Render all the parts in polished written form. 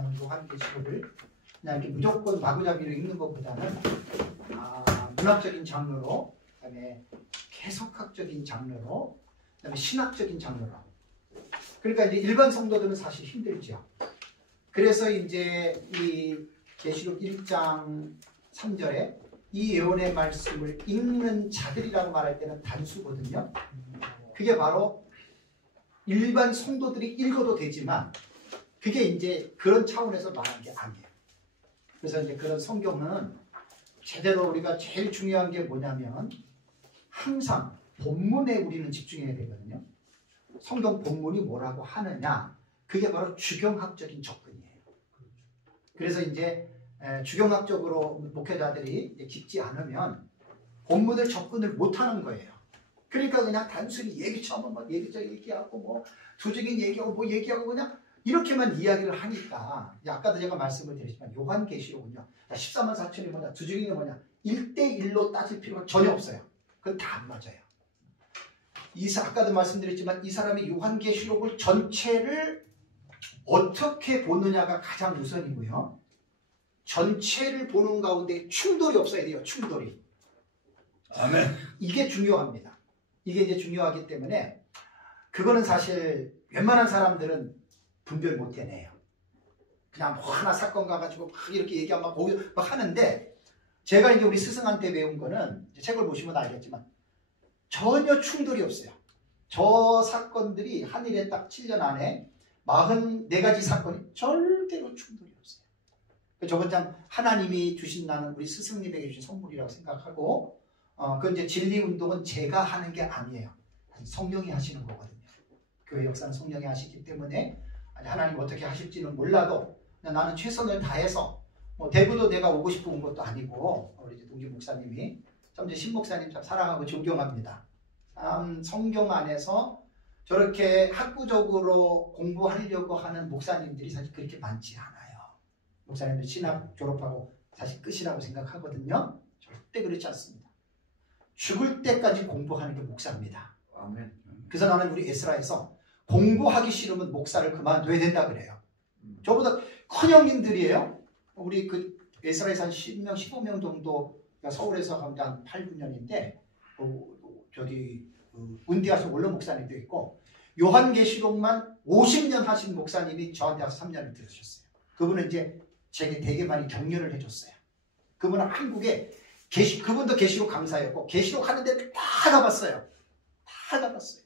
그냥 요한계시록을 그냥 이렇게 무조건 마구잡이로 읽는 것보다는 문학적인 장르로, 그다음에 해석학적인 장르로, 그다음에 신학적인 장르로. 그러니까 이제 일반 성도들은 사실 힘들죠. 그래서 이제 이 계시록 1장 3절에 이 예언의 말씀을 읽는 자들이라고 말할 때는 단수거든요. 그게 바로 일반 성도들이 읽어도 되지만 그게 이제 그런 차원에서 말하는 게 아니에요. 그래서 이제 그런 성경은 제대로 우리가 제일 중요한 게 뭐냐면 항상 본문에 우리는 집중해야 되거든요. 성경 본문이 뭐라고 하느냐, 그게 바로 주경학적인 접근이에요. 그래서 이제 주경학적으로 목회자들이 깊지 않으면 본문을 접근을 못하는 거예요. 그러니까 그냥 단순히 얘기처럼 막 얘기저 얘기하고 뭐 두적인 얘기하고 뭐 얘기하고 그냥 이렇게만 이야기를 하니까, 아까도 제가 말씀을 드렸지만 요한계시록은요 14만 4천이 뭐냐, 두적인이 뭐냐 1대1로 따질 필요가 전혀 없어요. 그건 다 안 맞아요. 아까도 말씀드렸지만 이 사람이 요한계시록을 전체를 어떻게 보느냐가 가장 우선이고요. 전체를 보는 가운데 충돌이 없어야 돼요. 충돌이. 아멘. 이게 중요합니다. 이게 이제 중요하기 때문에 그거는 사실 웬만한 사람들은 분별 못 해내요. 그냥 뭐 하나 사건 가가지고 막 이렇게 얘기하면 막 하는데, 제가 이제 우리 스승한테 배운 거는 책을 보시면 알겠지만 전혀 충돌이 없어요. 저 사건들이 한 일에 딱 7년 안에 44가지 사건이 절대로 충돌이 없어요. 저건 참 하나님이 주신, 나는 우리 스승님에게 주신 선물이라고 생각하고, 그 이제 진리운동은 제가 하는 게 아니에요. 성령이 하시는 거거든요. 교회 역사는 성령이 하시기 때문에 하나님 어떻게 하실지는 몰라도 그냥 나는 최선을 다해서, 뭐 대구도 내가 오고 싶어 온 것도 아니고, 우리 동기 목사님이 참 이제 신 목사님 참 사랑하고 존경합니다. 성경 안에서 저렇게 학구적으로 공부하려고 하는 목사님들이 사실 그렇게 많지 않아요. 목사님들 신학 졸업하고 사실 끝이라고 생각하거든요. 절대 그렇지 않습니다. 죽을 때까지 공부하는 게 목사입니다. 아멘. 그래서 나는 우리 에스라에서 공부하기 싫으면 목사를 그만둬야 된다 그래요. 저보다 큰 형님들이에요. 우리 그 에스라에서 한 10명, 15명 정도, 서울에서 한 8, 9년인데 저기 은대하신 원로 목사님도 있고, 요한계시록만 50년 하신 목사님이 저한테 와서 3년을 들으셨어요. 그분은 이제 제게 되게 많이 격려를 해줬어요. 그분은 한국에 그분도 계시록 강사였고 계시록 하는 데를 다 가봤어요. 다 가봤어요.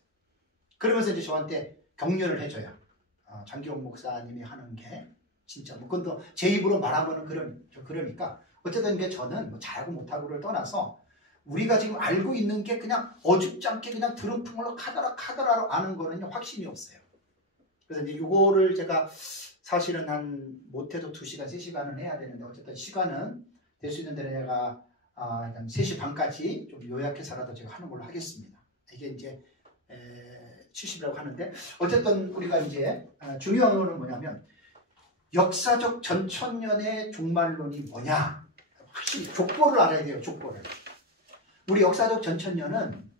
그러면서 이제 저한테 격려를 해줘요. 장기용 목사님이 하는 게 진짜 뭐 그건 또 제 입으로 말하면은 그러니까 어쨌든 게 저는 뭐 잘하고 못하고를 떠나서 우리가 지금 알고 있는 게 그냥 어줍지 않게 그냥 드럼풍으로 카더라로 아는 거는요 확신이 없어요. 그래서 이제 요거를 제가 사실은 한 못해도 2시간, 3시간은 해야 되는데, 어쨌든 시간은 될 수 있는 대로 제가 일단 3시 반까지 좀 요약해서라도 제가 하는 걸로 하겠습니다. 이게 이제 70이라고 하는데, 어쨌든 우리가 이제 중요한 거는 뭐냐면 역사적 전천년의 종말론이 뭐냐, 확실히 족보를 알아야 돼요. 족보를. 우리 역사적 전천년은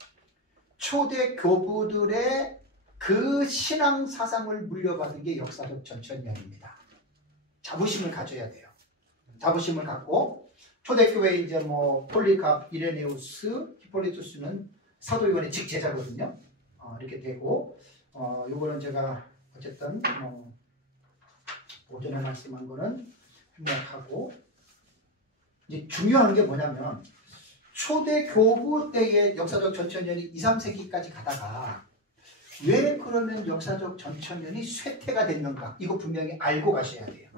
초대 교부들의 그 신앙 사상을 물려받은 게 역사적 전천년입니다. 자부심을 가져야 돼요. 자부심을 갖고, 초대교회 이제 뭐 폴리갑, 이레네우스, 히폴리투스는 사도 요한의 직제자거든요. 이렇게 되고, 요거는 제가 어쨌든 오전에 말씀한 거는 생략하고, 이제 중요한 게 뭐냐면 초대 교부 때의 역사적 전천년이 2, 3세기까지 가다가 왜 그러면 역사적 전천년이 쇠퇴가 됐는가? 이거 분명히 알고 가셔야 돼요.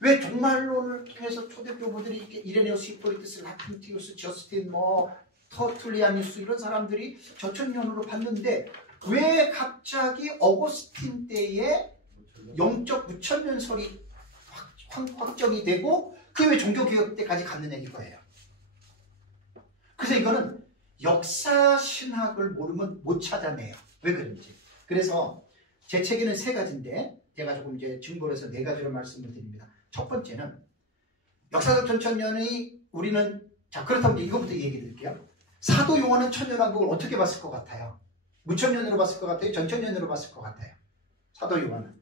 왜 종말론을 통해서 초대 교부들이 이렇게 이레네우스, 히폴리투스, 라틴티우스, 저스틴, 뭐 터툴리아니스 이런 사람들이 전천년으로 봤는데 왜 갑자기 어거스틴 때에 영적 무천년설이 확정이 되고 그게 왜 종교개혁 때까지 갔느냐 이거예요. 그래서 이거는 역사신학을 모르면 못 찾아내요. 왜 그런지. 그래서 제 책에는 3가지인데 제가 조금 이제 증거를 해서 4가지로 말씀을 드립니다. 첫 번째는 역사적 전천년이 우리는, 자 그렇다면 이제 이것부터 얘기 드릴게요. 사도 요한은 천년왕국을 어떻게 봤을 것 같아요? 무천년으로 봤을 것 같아요? 전천년으로 봤을 것 같아요? 사도 요한은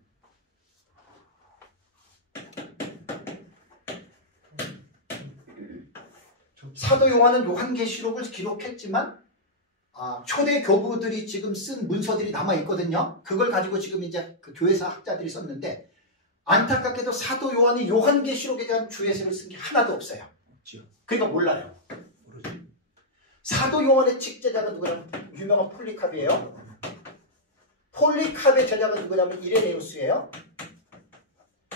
사도 요한은 요한계시록을 기록했지만 초대 교부들이 지금 쓴 문서들이 남아있거든요. 그걸 가지고 지금 이제 그 교회사 학자들이 썼는데 안타깝게도 사도 요한이 요한계시록에 대한 주해설을 쓴 게 하나도 없어요. 그러니까 몰라요. 사도 요한의 직제자가 누구냐면 유명한 폴리카브예요. 폴리카브의 제자가 누구냐면 이레네우스예요.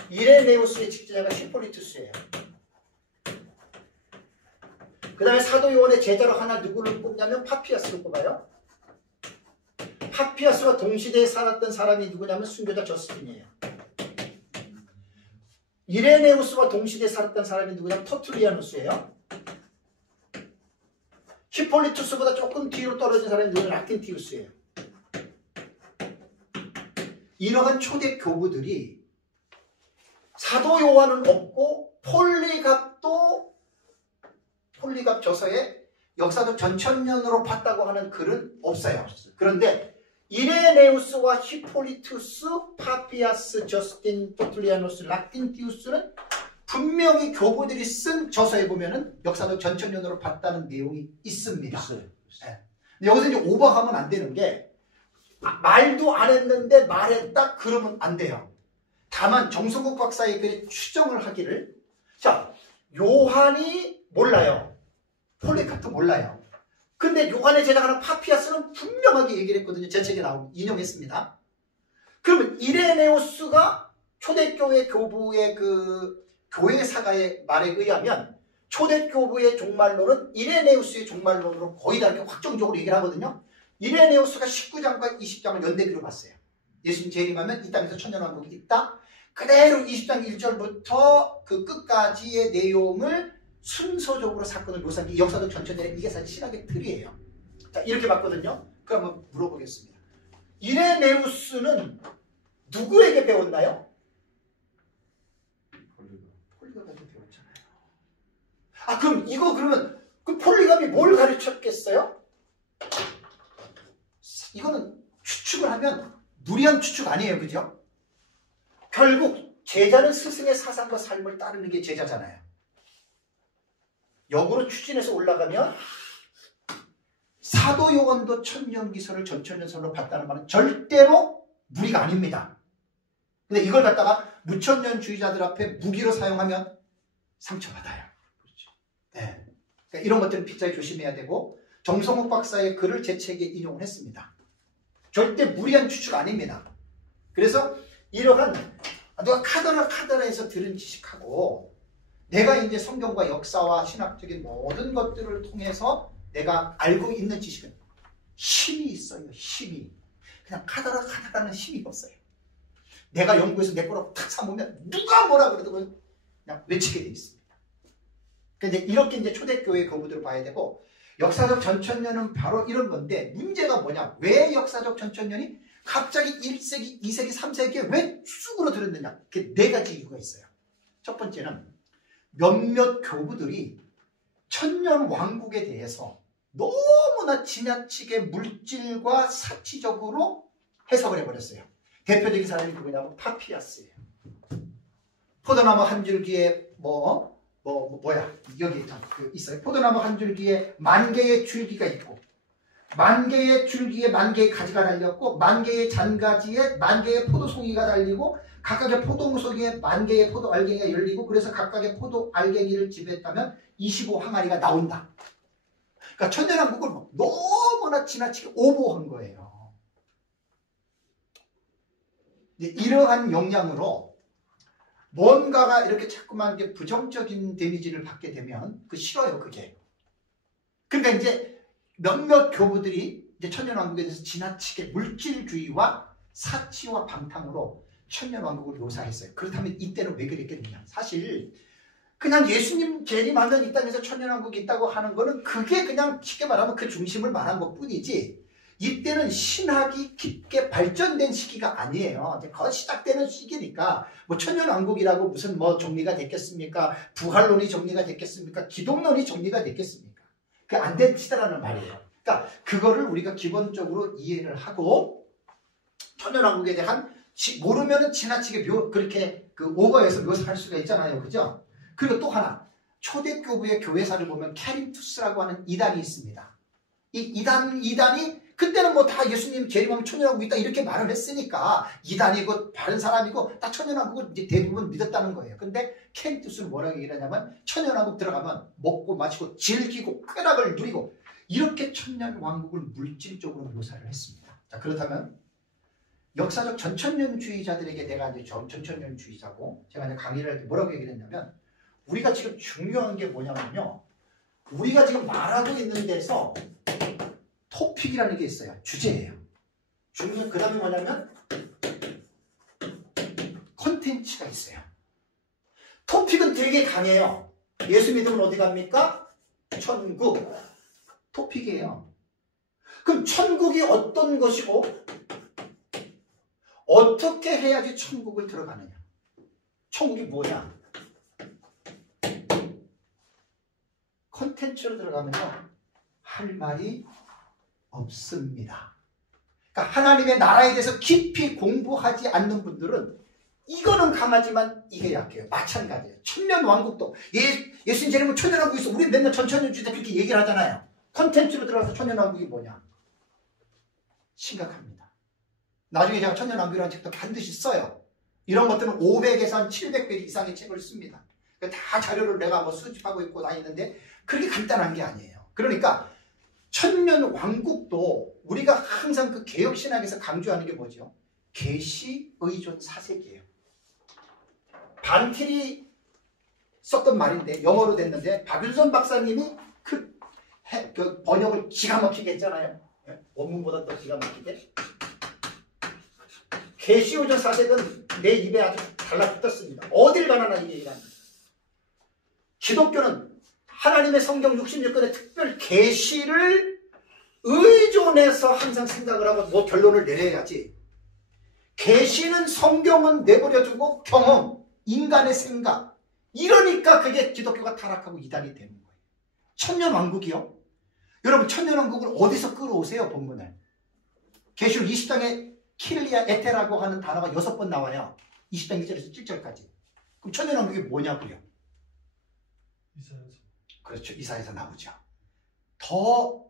이레네우스의 직제자가 히폴리투스예요. 그 다음에 사도 요한의 제자로 하나 누구를 뽑냐면 파피아스를 뽑아요. 파피아스와 동시대에 살았던 사람이 누구냐면 순교자 저스틴이에요. 이레네우스와 동시대에 살았던 사람이 누구냐면 터툴리아누스예요. 히폴리투스보다 조금 뒤로 떨어진 사람이 누구냐면 라틴티우스예요. 이러한 초대 교부들이 사도 요한은 없고 폴리갑 저서에 역사적 전천년으로 봤다고 하는 글은 없어요. 그런데 이레네우스와 히폴리투스, 파피아스, 저스틴, 토툴리아누스, 락틴티우스는 분명히 교부들이 쓴 저서에 보면은 역사적 전천년으로 봤다는 내용이 있습니다. 네. 근데 여기서 이제 오버하면 안 되는 게 말도 안 했는데 말했다 그러면 안 돼요. 다만 정성국 박사의 글에 추정을 하기를 자 요한이 몰라요. 폴리카프도 몰라요. 근데 요한의 제자가 파피아스는 분명하게 얘기를 했거든요. 제 책에 나오고 인용했습니다. 그러면 이레네우스가 초대교회 교부의 그 교회사가의 말에 의하면 초대교부의 종말론은 이레네우스의 종말론으로 거의 다 이렇게 확정적으로 얘기를 하거든요. 이레네우스가 19장과 20장을 연대기로 봤어요. 예수님 재림하면 이 땅에서 천년왕국이 있다. 그대로 20장 1절부터 그 끝까지의 내용을 순서적으로 사건을 묘사한 게 역사적 전천년에 이게 사실 신학의 틀이에요. 자, 이렇게 봤거든요. 그럼 한번 물어보겠습니다. 이레네우스는 누구에게 배웠나요? 폴리갑한테 배웠잖아요. 그럼 이거 그러면 그 폴리갑이 뭘 가르쳤겠어요? 이거는 추측을 하면 무리한 추측 아니에요. 그죠? 결국 제자는 스승의 사상과 삶을 따르는 게 제자잖아요. 역으로 추진해서 올라가면 사도 요한도 천년기설을 전천년설로 봤다는 말은 절대로 무리가 아닙니다. 근데 이걸 갖다가 무천년주의자들 앞에 무기로 사용하면 상처받아요. 그렇죠. 네. 그러니까 이런 것들은 빗자에 조심해야 되고 정성욱 박사의 글을 제 책에 인용을 했습니다. 절대 무리한 추측 아닙니다. 그래서 이러한 누가 카더라에서 들은 지식하고 내가 이제 성경과 역사와 신학적인 모든 것들을 통해서 내가 알고 있는 지식은 힘이 있어요. 힘이. 그냥 카더라는 힘이 없어요. 내가 연구해서 내 거라고 탁 삼으면 누가 뭐라 그래도 그냥 외치게 돼 있습니다. 그러니까 이제 이렇게 이제 초대교회 교부들을 봐야 되고 역사적 전천년은 바로 이런 건데 문제가 뭐냐? 왜 역사적 전천년이 갑자기 1세기, 2세기, 3세기에 왜 쑥으로 들었느냐? 그게 네 가지 이유가 있어요. 첫 번째는 몇몇 교부들이 천년 왕국에 대해서 너무나 지나치게 물질과 사치적으로 해석을 해버렸어요. 대표적인 사람이 누구냐면 파피아스예요. 포도나무 한 줄기에 여기 있어요. 포도나무 한 줄기에 만 개의 줄기가 있고 만 개의 줄기에 만 개의 가지가 달렸고 만 개의 잔가지에 만 개의 포도송이가 달리고 각각의 포도송이에 만 개의 포도 알갱이가 열리고 그래서 각각의 포도 알갱이를 지배했다면 25항아리가 나온다. 그러니까 천년왕국을 너무나 지나치게 오버한 거예요. 이러한 영향으로 뭔가가 이렇게 자꾸만 부정적인 데미지를 받게 되면 싫어요, 그게. 그러니까 이제 몇몇 교부들이 이제 천년왕국에 대해서 지나치게 물질주의와 사치와 방탕으로 천년왕국을 묘사했어요. 그렇다면 이때는 왜 그랬겠느냐? 사실 그냥 예수님 재림하면 이 땅에서 천년왕국이 있다고 하는 거는 그게 그냥 쉽게 말하면 그 중심을 말한 것 뿐이지 이때는 신학이 깊게 발전된 시기가 아니에요. 거의 시작되는 시기니까 천년왕국이라고 무슨 정리가 됐겠습니까? 부활론이 정리가 됐겠습니까? 기독론이 정리가 됐겠습니까? 그게 안 된 시대라는 말이에요. 그러니까 그거를 우리가 기본적으로 이해를 하고 천년왕국에 대한 모르면은 지나치게 그렇게 오버해서 묘사할 수가 있잖아요. 그죠? 그리고 또 하나 초대교부의 교회사를 보면 캐린투스라고 하는 이단이 있습니다. 이 이단이 그때는 뭐 다 예수님 재림하면 천연왕국 있다 이렇게 말을 했으니까 이단이고 다른 사람이고 다 천연왕국을 이제 대부분 믿었다는 거예요. 근데 캐린투스는 뭐라고 얘기를 하냐면 천연왕국 들어가면 먹고 마시고 즐기고 쾌락을 누리고 이렇게 천년왕국을 물질적으로 묘사를 했습니다. 자, 그렇다면 역사적 전천년주의자들에게 내가 이제 전천년주의자고 제가 이제 강의를 할 때 뭐라고 얘기를 했냐면 우리가 지금 중요한 게 뭐냐면요. 우리가 지금 말하고 있는 데서 토픽이라는 게 있어요. 주제예요. 그 다음에 뭐냐면 콘텐츠가 있어요. 토픽은 되게 강해요. 예수 믿으면 어디 갑니까? 천국. 토픽이에요. 그럼 천국이 어떤 것이고 어떻게 해야지 천국을 들어가느냐? 천국이 뭐냐? 콘텐츠로 들어가면요. 할 말이 없습니다. 그러니까 하나님의 나라에 대해서 깊이 공부하지 않는 분들은 이거는 강하지만 이게 약해요. 마찬가지예요. 천년왕국도 예수님 재림은 천년왕국이 있어. 우리 맨날 전천년주의자 그렇게 얘기를 하잖아요. 콘텐츠로 들어가서 천년왕국이 뭐냐? 심각합니다. 나중에 제가 천년왕국이라는 책도 반드시 써요. 이런 것들은 500에서 한 700배 이상의 책을 씁니다. 다 자료를 내가 뭐 수집하고 있고 다니는데 그렇게 간단한 게 아니에요. 그러니까 천년왕국도 우리가 항상 그 개혁신학에서 강조하는 게 뭐죠? 계시 의존 사색이에요. 반틸이 썼던 말인데 영어로 됐는데 박윤선 박사님이 그 번역을 기가 막히게 했잖아요. 원문보다 더 기가 막히게. 계시 의존 사색은 내 입에 아주 달라붙었습니다. 어딜 가나 이 얘기를 합니다. 기독교는 하나님의 성경 66권의 특별 계시를 의존해서 항상 생각을 하고 뭐 결론을 내려야지. 계시는 성경은 내버려두고 경험, 인간의 생각 이러니까 그게 기독교가 타락하고 이단이 되는 거예요. 천년왕국이요. 여러분 천년왕국을 어디서 끌어오세요? 본문을. 계시록 20장에 킬리아 에테라고 하는 단어가 6번 나와요. 20장 1절에서 7절까지. 그럼 천년왕국이 뭐냐고요? 그렇죠. 이사야에서 나오죠. 더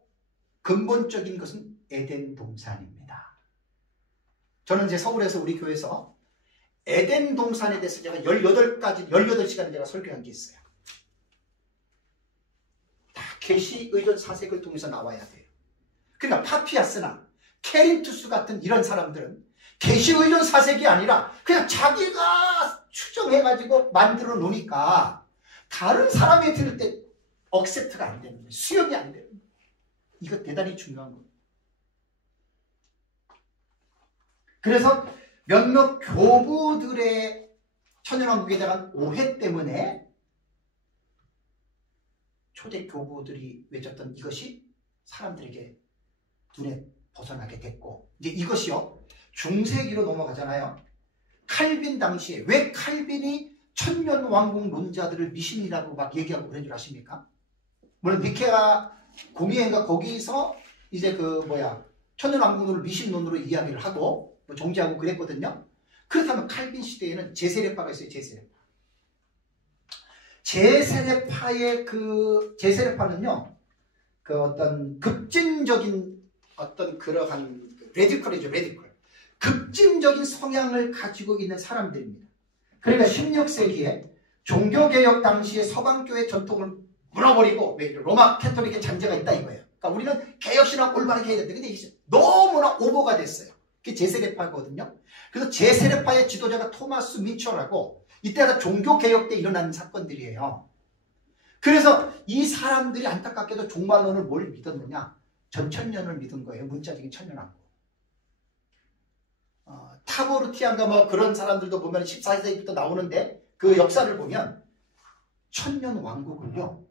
근본적인 것은 에덴 동산입니다. 저는 이제 서울에서 우리 교회에서 에덴 동산에 대해서 제가 18시간을 제가 설교한 게 있어요. 다 계시 의존 사색을 통해서 나와야 돼요. 그러니까 파피아스나 캐린투스 같은 이런 사람들은 계시 의존 사색이 아니라 그냥 자기가 추정해가지고 만들어 놓으니까 다른 사람이 들을 때 억셉트가 안 되는 거예요. 수용이 안 되는 거예요. 이거 대단히 중요한 거예요. 그래서 몇몇 교부들의 천연왕국에 대한 오해 때문에 초대 교부들이 외쳤던 이것이 사람들에게 눈에 벗어나게 됐고 이제 이것이요. 중세기로 넘어가잖아요. 칼빈 당시에 왜 칼빈이 천년왕국론자들을 미신이라고 막 얘기하고 그런 줄 아십니까? 물론 니케아 공의회인가 거기서 이제 천년왕국론을 미신론으로 이야기를 하고 뭐 정지하고 그랬거든요. 그렇다면 칼빈 시대에는 제세례파가 있어요. 제세례파의 제세례파는요. 그 어떤 급진적인 어떤 그러한 레디컬이죠. 급진적인 성향을 가지고 있는 사람들입니다. 그러니까 16세기에 종교개혁 당시에 서방교회 전통을 물어버리고 로마 캐톨릭의 잔재가 있다 이거예요. 그러니까 우리는 개혁신학 올바르게 해야 되는데 근데 너무나 오버가 됐어요. 그게 제세례파거든요. 그래서 제세례파의 지도자가 토마스 민처라고 이때가 종교개혁 때 일어나는 사건들이에요. 그래서 이 사람들이 안타깝게도 종말론을 뭘 믿었느냐? 전천년을 믿은 거예요. 문자적인 천년왕국. 타보르티안가 뭐 그런 사람들도 보면 14세기부터 나오는데 그 역사를 보면 천년왕국을요.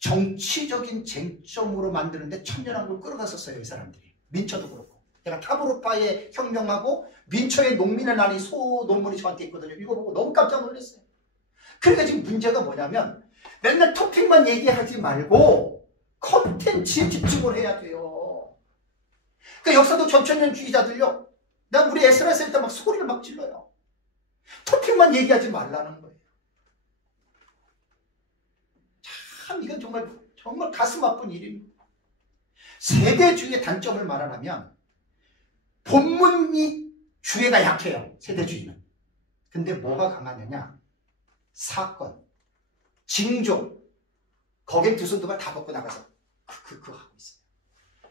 정치적인 쟁점으로 만드는데 천년왕국을 끌어갔었어요. 이 사람들이. 민처도 그렇고. 제가 타보르파의 혁명하고 민처의 농민의 날이 소논문이 저한테 있거든요. 읽어보고 너무 깜짝 놀랐어요. 그러니까 지금 문제가 뭐냐면 맨날 토픽만 얘기하지 말고 컨텐츠에 집중을 해야 돼요. 그러니까 역사도 전천년주의자들요. 난 우리 에스라 센터 막 소리를 막 질러요. 토픽만 얘기하지 말라는 거예요. 참 이건 정말 가슴 아픈 일입니다. 세대주의의 단점을 말하자면 본문이 주의가 약해요. 세대주의는. 근데 뭐가 강하느냐? 사건, 징조, 거기에 두 손 두 발 다 벗고 나가서 하고 있어요.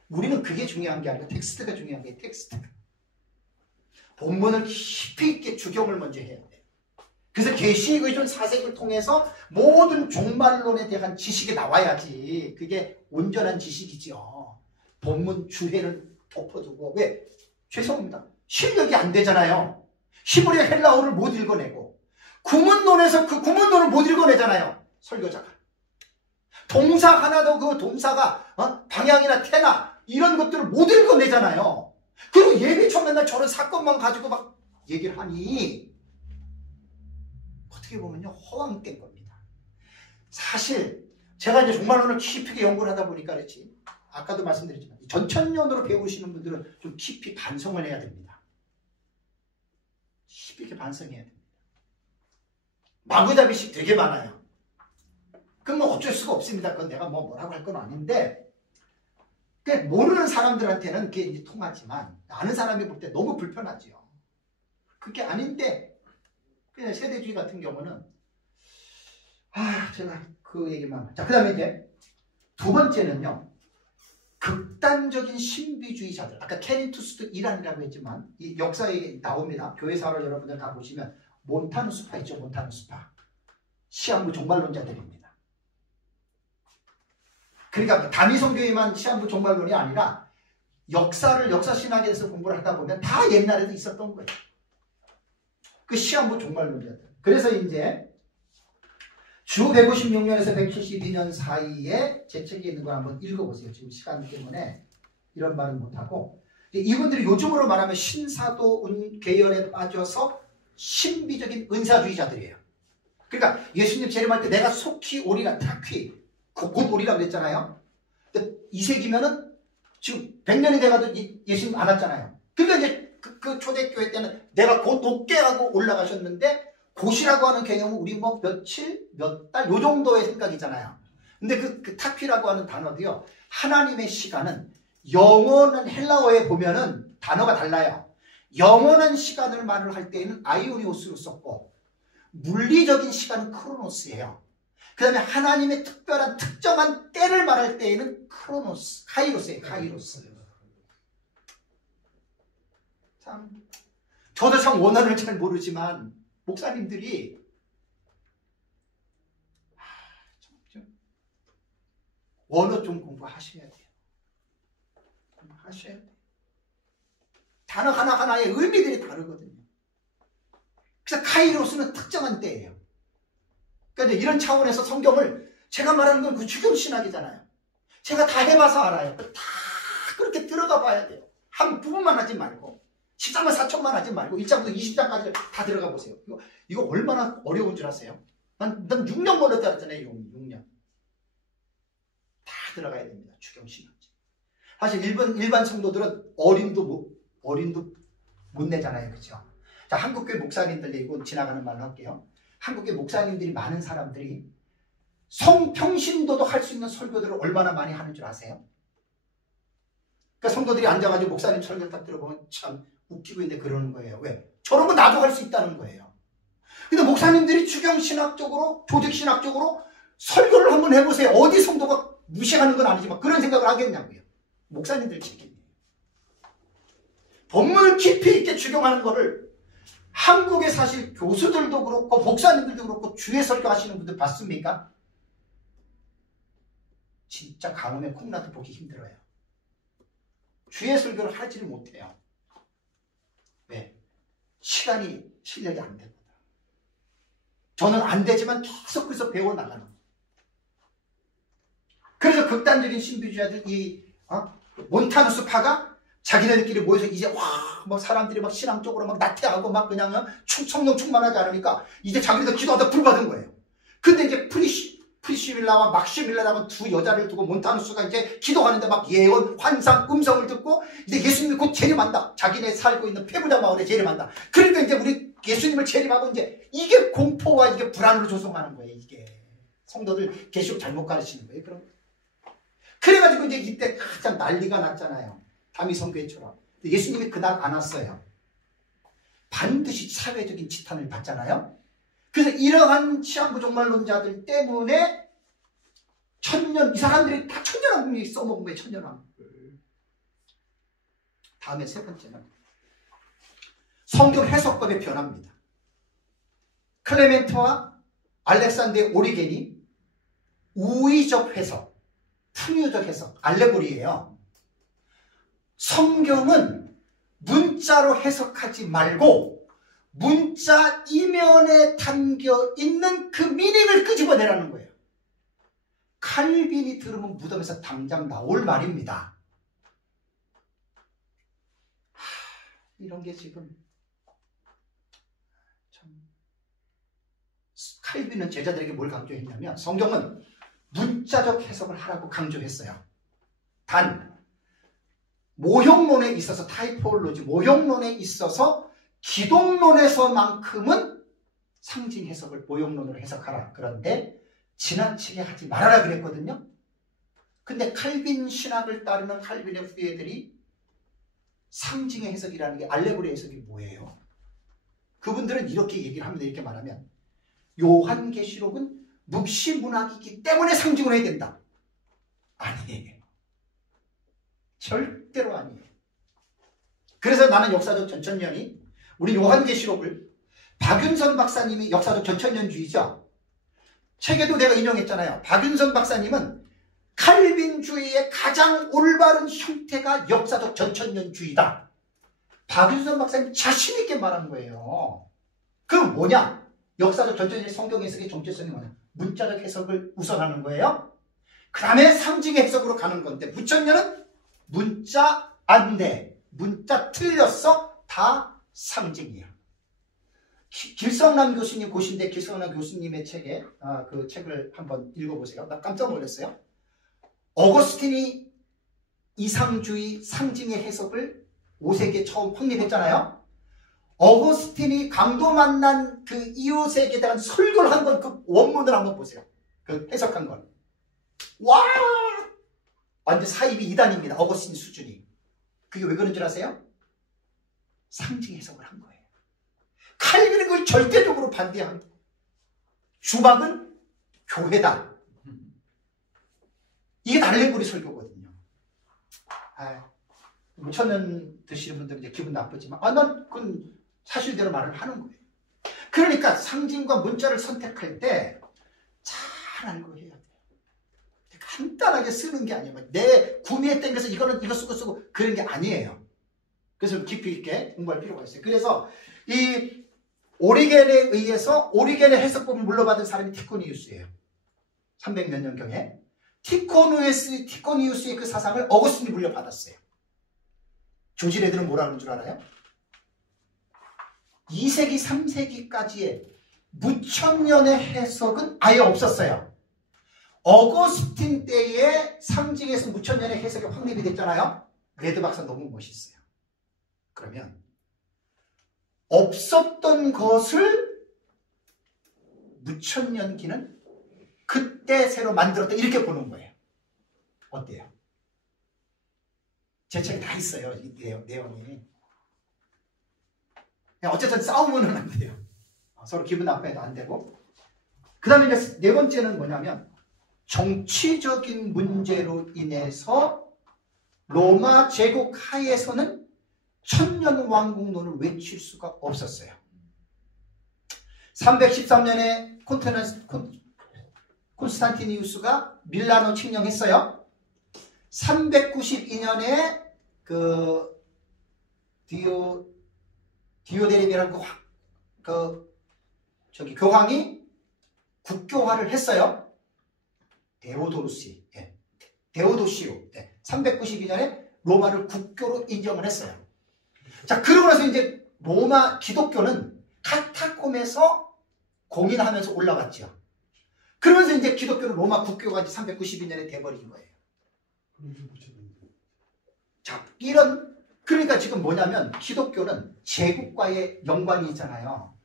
우리는 그게 중요한 게 아니고 텍스트가 중요한 게 텍스트가. 본문을 깊이 있게 주경을 먼저 해야 돼요. 그래서 계시의전 4색을 통해서 모든 종말론에 대한 지식이 나와야지 그게 온전한 지식이지요. 본문 주해를 덮어두고 왜? 죄송합니다. 실력이 안 되잖아요. 히브리 헬라어를 못 읽어내고 구문론에서 그 구문론을 못 읽어내잖아요. 설교자가. 동사 하나도 그 동사가 방향이나 태나 이런 것들을 못 읽어내잖아요. 그리고 예비처 맨날 저런 사건만 가지고 막 얘기를 하니 어떻게 보면요 허황된 겁니다. 사실 제가 이제 종말론을 깊이 연구를 하다 보니까 그렇지 아까도 말씀드렸지만 전천년으로 배우시는 분들은 좀 깊이 반성을 해야 됩니다. 깊이 이렇게 반성해야 됩니다. 마구잡이식 되게 많아요. 그건 뭐 어쩔 수가 없습니다. 그건 내가 뭐라고 할 건 아닌데 모르는 사람들한테는 그게 이제 통하지만 아는 사람이 볼 때 너무 불편하지요. 그게 아닌데 그냥 세대주의 같은 경우는 제가 그 얘기만 자, 그 다음에 이제 두 번째는요 극단적인 신비주의자들 아까 케니투스도 이란이라고 했지만 이 역사에 나옵니다. 교회사를 여러분들 가보시면 몬타누스파 있죠. 몬타누스파 시한부 종말론자들입니다. 그러니까 다미성교회만 시한부 종말론이 아니라 역사신학에 대해서 공부를 하다 보면 다 옛날에도 있었던 거예요. 그 시한부 종말론자들. 그래서 이제 주 156년에서 172년 사이에 제 책에 있는 걸 한번 읽어보세요. 지금 시간 때문에 이런 말은 못하고 이분들이 요즘으로 말하면 신사도 계열에 빠져서 신비적인 은사주의자들이에요. 그러니까 예수님 재림할 때 내가 속히 오리라 타퀴 곧 오리라 그랬잖아요. 근데 2세기면은 지금 100년이 돼가도 예수님 안 왔잖아요. 그러니까 이제 그 초대교회 때는 내가 곧 높게 하고 올라가셨는데 곧이라고 하는 개념은 우리 뭐 며칠, 몇 달 요 정도의 생각이잖아요. 근데 그 타퀴라고 하는 단어도요. 하나님의 시간은 영원한 헬라어에 보면은 단어가 달라요. 영원한 시간을 말을 할 때에는 아이오니오스로 썼고 물리적인 시간은 크로노스예요. 그 다음에 하나님의 특별한 특정한 때를 말할 때에는 크로노스, 카이로스예요. 카이로스. 참 저도 참 원어를 잘 모르지만 목사님들이 원어 좀 공부하셔야 돼요. 공부하셔야 돼요. 단어 하나하나의 의미들이 다르거든요. 그래서 카이로스는 특정한 때예요. 그러니까 이런 차원에서 성경을 제가 말하는 건 그 주경신학이잖아요. 제가 다 해봐서 알아요. 다 그렇게 들어가 봐야 돼요. 한 부분만 하지 말고 13만 4천만 하지 말고 1장부터 20장까지 다 들어가 보세요. 이거 얼마나 어려운 줄 아세요? 난 6년 걸렸다 그랬잖아요. 6년. 다 들어가야 됩니다. 주경신학. 사실 일반 성도들은 어림도 못 내잖아요. 그렇죠? 자, 한국교회 목사님들 얘기고 지나가는 말로 할게요. 한국교회 목사님들이 많은 사람들이 성평신도도 할 수 있는 설교들을 얼마나 많이 하는 줄 아세요? 그러니까 성도들이 앉아가지고 목사님 설교 딱 들어보면 참 웃기고 있는데 그러는 거예요. 왜? 저런 거 나도 할 수 있다는 거예요. 근데 목사님들이 주경신학적으로 조직신학적으로 설교를 한번 해보세요. 어디 성도가 무시하는 건 아니지만 그런 생각을 하겠냐고요. 목사님들 책임이에요. 본문을 깊이 있게 주경하는 거를 한국의 사실 교수들도 그렇고 목사님들도 그렇고 주의 설교하시는 분들 봤습니까? 진짜 가뭄에 콩나도 보기 힘들어요. 주의 설교를 하지를 못해요. 왜? 시간이 실력이 안 됩니다. 저는 안 되지만 계속 그래서 배워나가는 거예요. 그래서 극단적인 신비주의자들 몬타누스 파가 자기네들끼리 모여서 이제 막 사람들이 막 신앙적으로 막 나태하고 막 그냥 성령 충만하지 않으니까 이제 자기네들 기도하다 불 받은 거예요. 근데 이제 프리시밀라와 막시밀라라는 두 여자를 두고 몬타누스가 이제 기도하는데 막 예언, 환상, 음성을 듣고 이제 예수님이 곧 재림한다. 자기네 살고 있는 페부자 마을에 재림한다. 그러니까 이제 우리 예수님을 재림하고 이제 이게 공포와 이게 불안으로 조성하는 거예요. 이게 성도들 계시록 잘못 가르치는 거예요. 그럼 그래가지고 이제 이때 가장 난리가 났잖아요. 다미성교회처럼. 예수님이 그날 안 왔어요. 반드시 사회적인 지탄을 받잖아요. 그래서 이러한 치안부 종말론자들 때문에 이 사람들이 다 천년왕국이 써먹은 거예요. 천년왕국. 다음에 세 번째는 성경 해석법의 변화입니다. 클레멘트와 알렉산더의 오리겐이 우의적 해석, 풍요적 해석, 알레고리예요. 성경은 문자로 해석하지 말고 문자 이면에 담겨 있는 그 미닝을 끄집어내라는 거예요. 칼빈이 들으면 무덤에서 당장 나올 말입니다. 이런 게 지금 참 칼빈은 제자들에게 뭘 강조했냐면 성경은 문자적 해석을 하라고 강조했어요. 단 모형론에 있어서 타이포올로지, 모형론에 있어서 기독론에서만큼은 상징 해석을 모형론으로 해석하라. 그런데 지나치게 하지 말아라 그랬거든요. 근데 칼빈 신학을 따르는 칼빈의 후예들이 상징의 해석이라는 게 알레고리 해석이 뭐예요? 그분들은 이렇게 얘기를 합니다. 이렇게 말하면 요한계시록은 묵시문학이기 때문에 상징을 해야 된다. 아니에요. 절대로 아니에요. 그래서 나는 역사적 전천년이 우리 요한계시록을 박윤선 박사님이 역사적 전천년주의죠. 책에도 내가 인용했잖아요. 박윤선 박사님은 칼빈주의의 가장 올바른 형태가 역사적 전천년주의다. 박윤선 박사님 자신 있게 말한 거예요. 그럼 뭐냐? 역사적 전천년 성경 해석의 정체성이 뭐냐? 문자적 해석을 우선하는 거예요. 그 다음에 상징의 해석으로 가는 건데 부천년은 문자 안 돼. 문자 틀렸어. 다 상징이야. 길성남 교수님 고신데 길성남 교수님의 책에 그 책을 한번 읽어보세요. 나 깜짝 놀랐어요. 어거스틴이 이상주의 상징의 해석을 5세기에 처음 확립했잖아요. 어거스틴이 강도 만난 그 이웃에게 대한 설교를 한 건 그 원문을 한번 보세요. 그 해석한 건. 와! 완전 사입이 2단입니다. 어거스틴 수준이. 그게 왜 그런 줄 아세요? 상징 해석을 한 거예요. 칼빈은 그걸 절대적으로 반대한 거예요. 주박은 교회다. 이게 알레고리 설교거든요. 천년 드시는 분들은 이제 기분 나쁘지만, 난 그건 사실대로 말을 하는 거예요. 그러니까 상징과 문자를 선택할 때 잘 알고 해야 돼요. 간단하게 쓰는 게 아니에요. 내 구미에 땡겨서 이거 쓰고 그런 게 아니에요. 그래서 깊이 있게 공부할 필요가 있어요. 그래서 이 오리겐에 의해서 오리겐의 해석법을 물려받은 사람이 티코니우스예요. 300몇 년경에. 티코니우스의 그 사상을 어거스틴이 물려받았어요. 조지 레드는 뭐라 그러는 줄 알아요? 2세기, 3세기까지의 무천년의 해석은 아예 없었어요. 어거스틴 때의 상징에서 무천년의 해석이 확립이 됐잖아요. 레드 박사 너무 멋있어요. 그러면 없었던 것을 무천년기는 그때 새로 만들었다 이렇게 보는 거예요. 어때요? 제 책에 다 있어요. 이 내용이. 어쨌든 싸우면은 안 돼요. 서로 기분 나빠해도 안 되고. 그 다음에 이제 네 번째는 뭐냐면 정치적인 문제로 인해서 로마 제국 하에서는 천년왕국론을 외칠 수가 없었어요. 313년에 콘스탄티니우스가 밀라노 칙령했어요. 392년에 그 디오데리베라는 교황이 국교화를 했어요. 데오도시오. 392년에 로마를 국교로 인정을 했어요. 자, 그러고 나서 이제 로마 기독교는 카타콤에서 공인하면서 올라갔죠. 그러면서 이제 기독교는 로마 국교가 392년에 돼버린 거예요. 자, 그러니까 지금 뭐냐면 기독교는 제국과의 연관이 있잖아요.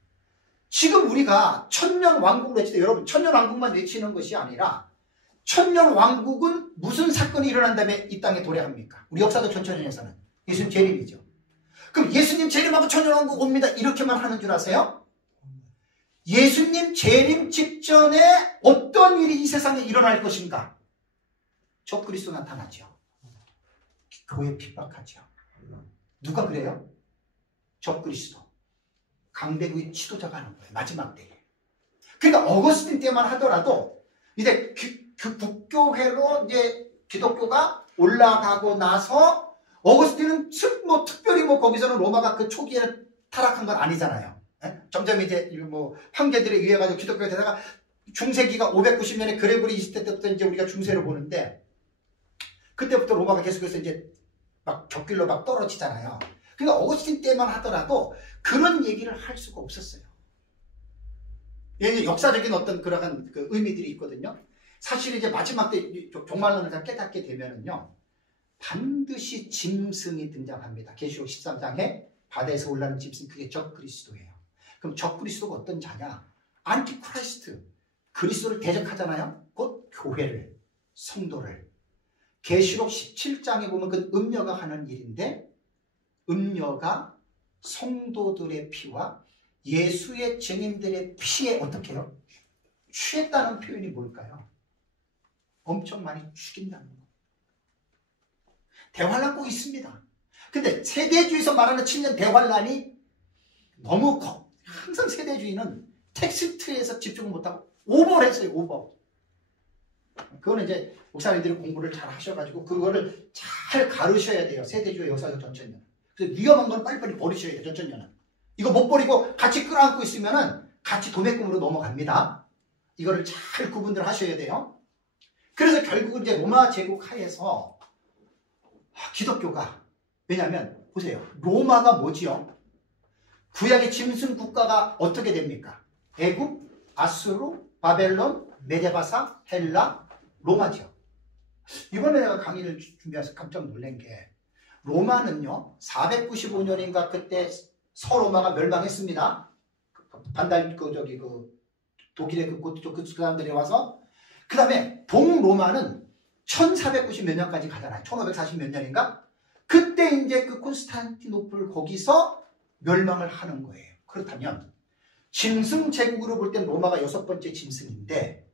지금 우리가 천년 왕국을 외칠 때 여러분 천년 왕국만 외치는 것이 아니라 천년 왕국은 무슨 사건이 일어난 다음에 이 땅에 도래합니까? 우리 역사적 전천년에서는 예수님 재림이죠. 그럼 예수님 재림하고 천년 왕국 옵니다. 이렇게만 하는 줄 아세요? 예수님 재림 직전에 어떤 일이 이 세상에 일어날 것인가? 적그리스도 나타나죠. 교회 핍박하죠. 누가 그래요? 적그리스도. 강대국의 지도자가 하는 거예요. 마지막 때에. 그러니까 어거스틴 때만 하더라도 이제 그 국교회로 이제 기독교가 올라가고 나서 어거스틴은 뭐 특별히 뭐 거기서는 로마가 그 초기에는 타락한 건 아니잖아요. 예? 점점 이제 뭐 황제들에 의해 가지고 기독교가 되다가 중세기가 590년에 그레고리 20대 때부터 이제 우리가 중세로 보는데 그때부터 로마가 계속해서 이제 막 격길로 막 떨어지잖아요. 그러니까 어거스틴 때만 하더라도 그런 얘기를 할 수가 없었어요. 역사적인 어떤 그러한 그 의미들이 있거든요. 사실 이제 마지막 때 종말론을 다 깨닫게 되면은요, 반드시 짐승이 등장합니다. 계시록 13장에 바다에서 올라오는 짐승, 그게 적그리스도예요. 그럼 적그리스도가 어떤 자냐? 안티크라이스트, 그리스도를 대적하잖아요. 곧 교회를, 성도를. 계시록 17장에 보면 그 음녀가 하는 일인데, 음녀가 성도들의 피와 예수의 증인들의 피에 어떻게 해요? 취했다는 표현이 뭘까요? 엄청 많이 죽인다는 거. 대환란 꼭 있습니다. 근데 세대주의에서 말하는 7년 대환란이 너무 항상 세대주의는 텍스트에서 집중을 못하고 오버를 했어요. 오버. 그거는 이제 목사님들이 공부를 잘 하셔가지고 그거를 잘 가르셔야 돼요. 세대주의 역사적 전천년. 그래서 위험한 건 빨리빨리 버리셔야 돼요. 전천년은. 이거 못 버리고 같이 끌어안고 있으면은 같이 도매금으로 넘어갑니다. 이거를 잘 구분들 하셔야 돼요. 그래서 결국은 이제 로마 제국 하에서 기독교가, 왜냐하면 보세요. 로마가 뭐지요? 구약의 짐승 국가가 어떻게 됩니까? 애굽, 아수르, 바벨론, 메데바사, 헬라, 로마죠. 이번에 내가 강의를 준비해서 깜짝 놀란 게 로마는요 495년인가 그때 서로마가 멸망했습니다. 독일의 그 사람들이 와서 그 다음에 동로마는 1490 몇 년까지 가잖아요. 1540 몇 년인가? 그때 이제 그 콘스탄티노플 거기서 멸망을 하는 거예요. 그렇다면 짐승 제국으로 볼 땐 로마가 6번째 짐승인데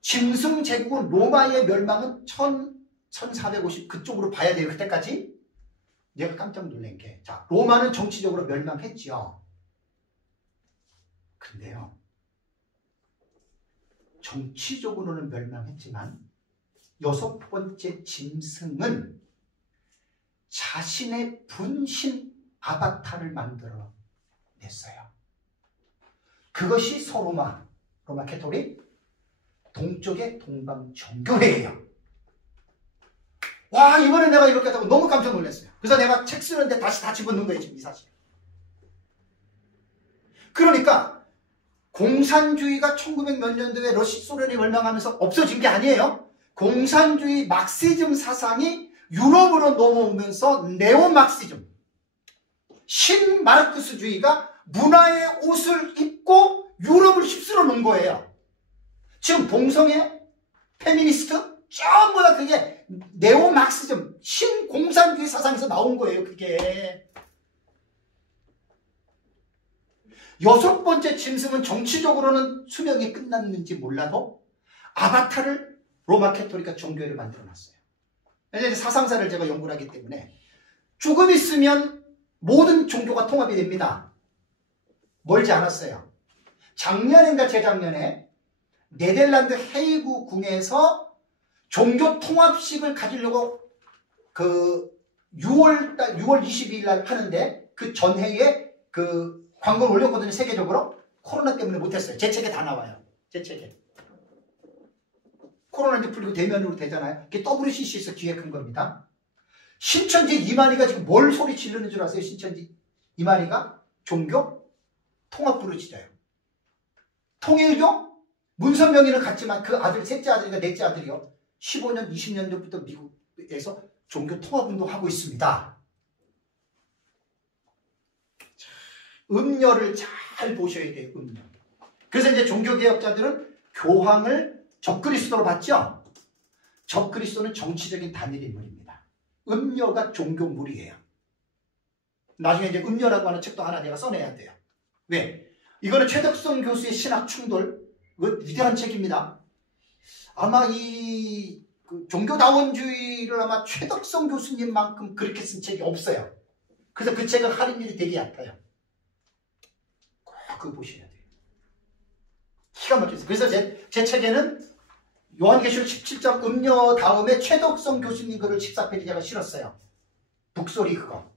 짐승 제국은 로마의 멸망은 1450 그쪽으로 봐야 돼요. 그때까지. 내가 깜짝 놀란 게, 자, 로마는 정치적으로 멸망했지요. 근데요, 정치적으로는 멸망했지만 6번째 짐승은 자신의 분신 아바타를 만들어 냈어요. 그것이 서로마, 로마 캐토릭 동쪽의 동방정교회예요. 와, 이번에 내가 이렇게 하다고 너무 깜짝 놀랐어요. 그래서 내가 책 쓰는데 다시 다 집어넣은 거예요, 지금 이 사실. 그러니까 공산주의가 1900 몇 년도에 소련이 멸망하면서 없어진 게 아니에요. 공산주의 막시즘 사상이 유럽으로 넘어오면서 네오막시즘, 신마르크스주의가 문화의 옷을 입고 유럽을 휩쓸어 놓은 거예요. 지금 동성애, 페미니스트 전부 다 그게 네오막시즘, 신공산주의 사상에서 나온 거예요. 그게 6번째 짐승은 정치적으로는 수명이 끝났는지 몰라도 아바타를 로마 캐토릭과 종교회를 만들어놨어요. 왜냐하면 사상사를 제가 연구를 하기 때문에 조금 있으면 모든 종교가 통합이 됩니다. 멀지 않았어요. 작년인가 재작년에 네덜란드 헤이그 궁에서 종교 통합식을 가지려고 그 6월 22일 날 하는데 그 전해에 그 광고를 올렸거든요. 세계적으로. 코로나 때문에 못했어요. 제 책에 다 나와요. 제 책에. 코로나 이제 풀리고 대면으로 되잖아요. 그게 WCC에서 기획한 겁니다. 신천지 이만희가 지금 뭘 소리 지르는 줄 아세요? 신천지 이만희가 종교 통합 부르짖어요. 통일교 문선명이는 같지만 그 아들, 셋째 아들이가 넷째 아들이요. 15년, 20년 전부터 미국에서 종교 통합운동 하고 있습니다. 음료를 잘 보셔야 돼요. 음료. 그래서 이제 종교개혁자들은 교황을 적그리스도로 봤죠. 적그리스도는 정치적인 단일 인물입니다. 음료가 종교물이에요. 나중에 이제 음료라고 하는 책도 하나 내가 써내야 돼요. 왜? 이거는 최덕성 교수의 신학 충돌, 위대한 책입니다. 아마 그 종교다원주의를 아마 최덕성 교수님만큼 그렇게 쓴 책이 없어요. 그래서 그 책은 할인율이 되게 얕아요. 꼭 그거 보셔야 돼요. 기가 막혔어요. 그래서 제 책에는 요한계시록 17장 음료 다음에 최덕성 교수님 글을 14페이지 제가 실었어요. 북소리 그거.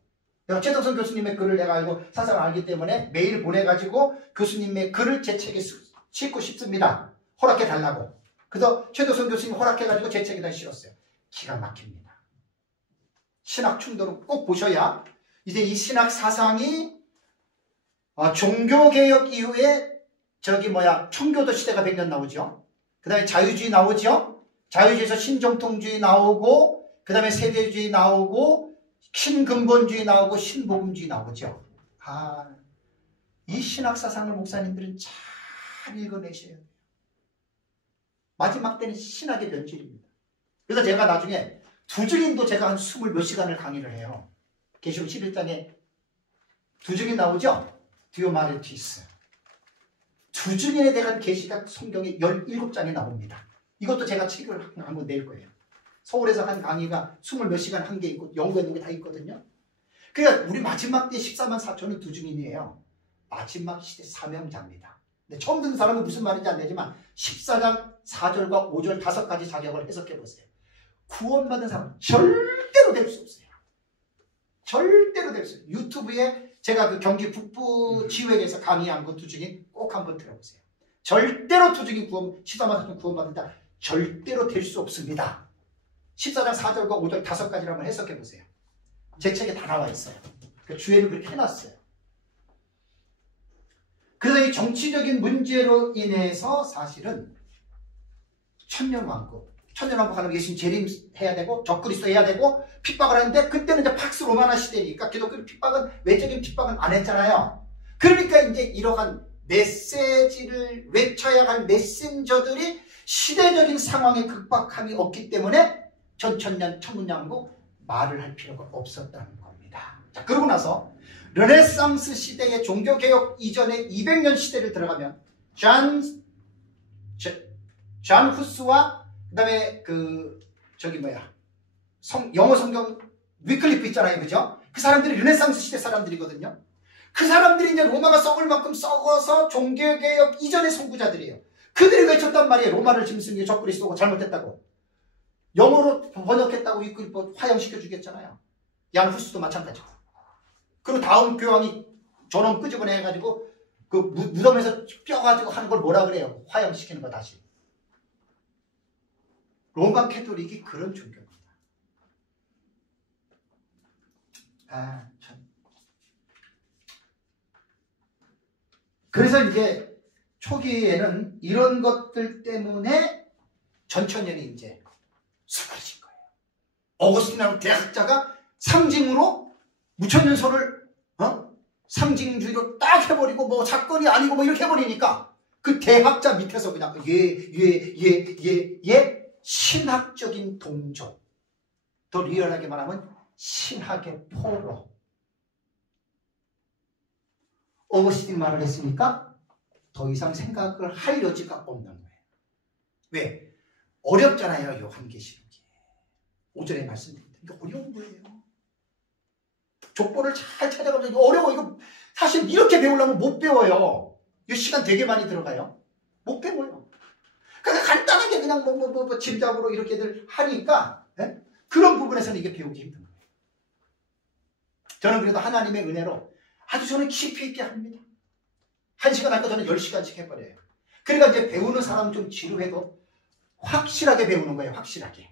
내가 최덕성 교수님의 글을 내가 알고 사상을 알기 때문에 메일 보내가지고 교수님의 글을 제 책에 싣고 싶습니다. 허락해 달라고. 그래서 최덕성 교수님 허락해가지고 제 책에다 실었어요. 기가 막힙니다. 신학 충돌은 꼭 보셔야 이제 이 신학 사상이 종교개혁 이후에 청교도 시대가 100년 나오죠. 그 다음에 자유주의 나오죠. 자유주의에서 신정통주의 나오고 그 다음에 세대주의 나오고 신근본주의 나오고 신복음주의 나오죠. 이 신학 사상을 목사님들은 잘 읽어내셔야 돼요. 마지막 때는 신학의 변질입니다. 그래서 제가 나중에 두증인도 제가 한 20 몇 시간을 강의를 해요. 계시록 11장에 두증인 나오죠? 디오마르티스. 두증인에 대한 계시가 성경에 17장에 나옵니다. 이것도 제가 책을 한번 낼 거예요. 서울에서 한 강의가 20 몇 시간 한 게 있고 연구해 놓은 게 다 있거든요. 그러니까 우리 마지막 때 14만 4천은 두증인이에요. 마지막 시대 사명자입니다. 근데 처음 듣는 사람은 무슨 말인지 안 되지만 14장 4절과 5절 5가지 자격을 해석해 보세요. 구원받은 사람은 절대로 될 수 없어요. 절대로 될 수 없어요. 유튜브에 제가 그 경기 북부 지회에서 강의한 거 두증인 꼭 한번 들어보세요. 절대로 두증인 14만 4천 구원받는다. 절대로 될 수 없습니다. 14장 4절과 5절 5가지를 한번 해석해 보세요. 제 책에 다 나와 있어요. 그 주회를 그렇게 해놨어요. 그래서 이 정치적인 문제로 인해서 사실은 천년왕국 하면 예수님 재림해야 되고 적그리스도 해야 되고 핍박을 하는데 그때는 이제 팍스 로마나 시대니까 기독교 핍박은 외적인 핍박은 안 했잖아요. 그러니까 이제 이러한 메시지를 외쳐야 할 메신저들이 시대적인 상황에 극박함이 없기 때문에 전천년 천문왕국 말을 할 필요가 없었다는 겁니다. 자, 그러고 나서 르네상스 시대의 종교개혁 이전의 200년 시대를 들어가면 존 후스와 그 다음에 영어 성경 위클리프 있잖아요. 그죠? 그 사람들이 르네상스 시대 사람들이거든요. 그 사람들이 이제 로마가 썩을 만큼 썩어서 종교개혁 이전의 선구자들이에요. 그들이 외쳤단 말이에요. 로마를 짐승이 적그리스도고 잘못했다고. 영어로 번역했다고 위클리프 화형시켜 주겠잖아요. 얀 후스도 마찬가지고. 그리고 다음 교황이 저놈 끄집어내 해가지고 그 무덤에서 뼈가지고 하는 걸 뭐라 그래요? 화형시키는 거 다시. 로마 캐톨릭이 그런 종교입니다. 참. 그래서 이제 초기에는 이런 것들 때문에 전천년이 이제 수그러진 거예요. 어거스틴이라는 대학자가 상징으로 무천년설을 상징주의로 딱 해버리고 뭐 사건이 아니고 뭐 이렇게 해버리니까 그 대학자 밑에서 그냥 신학적인 동조, 더 리얼하게 말하면 신학의 포로. 어거스틴 말을 했으니까 더 이상 생각을 할 여지가 없는 거예요. 왜? 어렵잖아요. 요한계시록이. 오전에 말씀드렸는데 이게 어려운 거예요. 족보를 잘 찾아가면 이거 어려워. 이거 사실 이렇게 배우려면 못 배워요. 이 시간 되게 많이 들어가요. 못 배워요. 그러니까 간단하게 그냥 짐작으로 이렇게들 하니까 그런 부분에서는 이게 배우기 힘든 거예요. 저는 그래도 하나님의 은혜로 아주 저는 깊이 있게 합니다. 1시간 할 거 저는 10시간씩 해버려요. 그러니까 이제 배우는 사람은 좀 지루해도 확실하게 배우는 거예요. 확실하게.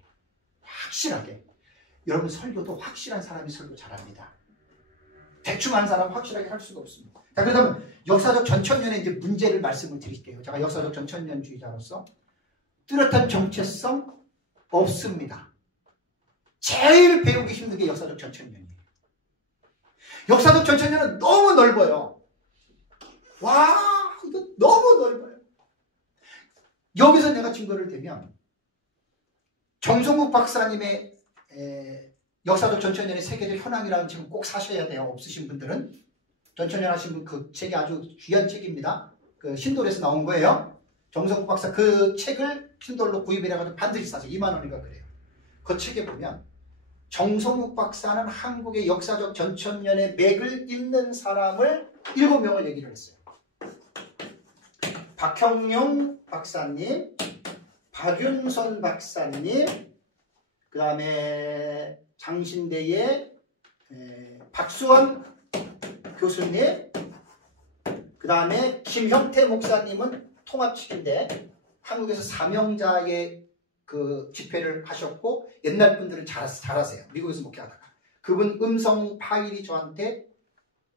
여러분 설교도 확실한 사람이 설교 잘합니다. 대충 한 사람은 확실하게 할 수가 없습니다. 자, 그러면 역사적 전천년의 이제 문제를 말씀을 드릴게요. 제가 역사적 전천년주의자로서 뚜렷한 정체성 없습니다. 제일 배우기 힘든 게 역사적 전천년이에요. 역사적 전천년은 너무 넓어요. 와, 이거 너무 넓어요. 여기서 내가 증거를 대면 정성국 박사님의 역사적 전천년의 세계적 현황이라는 책은 꼭 사셔야 돼요. 없으신 분들은. 전천년 하신 분 그 책이 아주 귀한 책입니다. 그 신돌에서 나온 거예요. 정성국 박사 그 책을 신돌로 구입해가지고 반드시 사세요. 2만 원인가 그래요. 그 책에 보면 정성국 박사는 한국의 역사적 전천년의 맥을 잇는 사람을 7명을 얘기를 했어요. 박형용 박사님, 박윤선 박사님, 그 다음에 장신대의 박수원 교수님, 그 다음에 김형태 목사님은 통합 측인데 한국에서 사명자의 그 집회를 하셨고 옛날 분들은 잘 아세요. 미국에서 목회하다가 그분 음성 파일이 저한테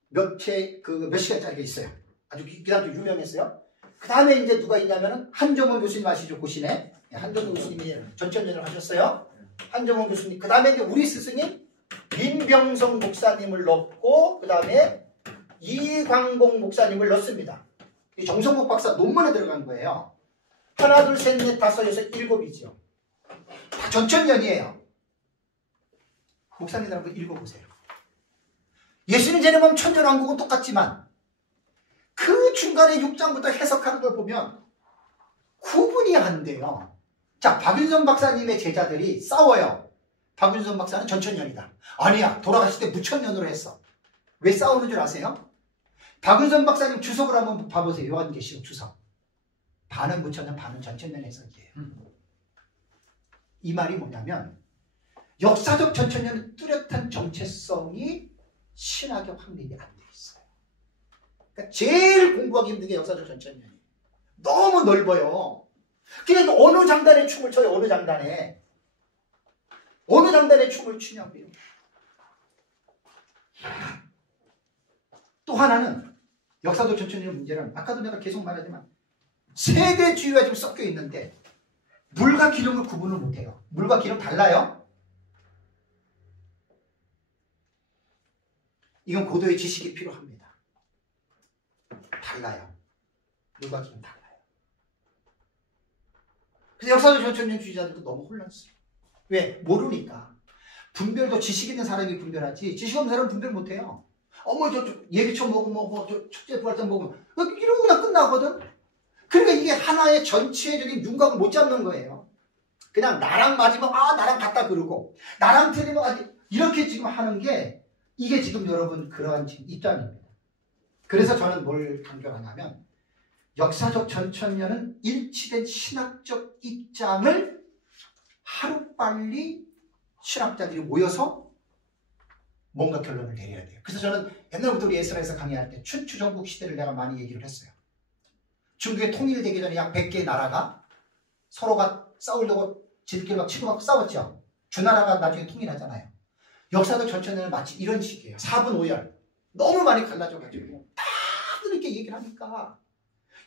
몇 시간짜리가 있어요. 아주 기다도 유명했어요. 그 다음에 이제 누가 있냐면은 한정원 교수님 아시죠? 고신에 한정원 교수님이 전천년을 하셨어요. 한정원 교수님. 그 다음에 이제 우리 스승님 민병성 목사님을 넣고 그 다음에 이광봉 목사님을 넣습니다. 이 정성국 박사 논문에 들어간 거예요. 하나, 둘, 셋, 넷, 다섯, 여섯, 일곱이죠. 다 전천년이에요. 목사님들 한번 읽어보세요. 예수님 제네만 천년왕국은 똑같지만 그 중간에 6장부터 해석하는 걸 보면 구분이 안 돼요. 자, 박윤선 박사님의 제자들이 싸워요. 박윤선 박사는 전천년이다. 아니야, 돌아가실 때 무천년으로 했어. 왜 싸우는 줄 아세요? 박윤선 박사님 주석을 한번 봐보세요. 요한계시록 주석. 반은 무천년, 반은 전천년 해석이에요. 이 말이 뭐냐면 역사적 전천년은 뚜렷한 정체성이 신학의 확립이 안 돼 있어요. 그러니까 제일 공부하기 힘든 게 역사적 전천년이에요. 너무 넓어요. 그러니까 어느 장단에 춤을 춰요. 어느 장단에 춤을 추냐고요. 또 하나는 역사적 전천년의 문제는 아까도 내가 계속 말하지만 세대주의가 좀 섞여 있는데 물과 기름을 구분을 못해요. 물과 기름 달라요? 이건 고도의 지식이 필요합니다. 달라요. 물과 기름 달라요. 그래서 역사적 전천년주의자들도 너무 혼란스러워. 왜? 모르니까. 분별도 지식 있는 사람이 분별하지 지식 없는 사람은 분별 못해요. 저 예비초 먹으면 저 축제 부활장 먹으면 이러고 그냥 끝나거든. 그러니까 이게 하나의 전체적인 윤곽을 못 잡는 거예요. 그냥 나랑 맞으면 나랑 같다 그러고 나랑 틀리면 이렇게 지금 하는 게 이게 지금 여러분 그러한 지금 입장입니다. 그래서 저는 뭘 강조하냐면 역사적 전천년은 일치된 신학적 입장을 하루빨리 신학자들이 모여서 뭔가 결론을 내려야 돼요. 그래서 저는 옛날부터 우리 에스라에서 강의할 때 춘추전국 시대를 내가 많이 얘기를 했어요. 중국에 통일되기 전에 약 100개의 나라가 서로가 싸우려고 지들끼리 막 치고받고 싸웠죠. 주나라가 나중에 통일하잖아요. 역사적 전천년은 마치 이런 식이에요. 4분 5열. 너무 많이 갈라져가지고 다들 이렇게 얘기를 하니까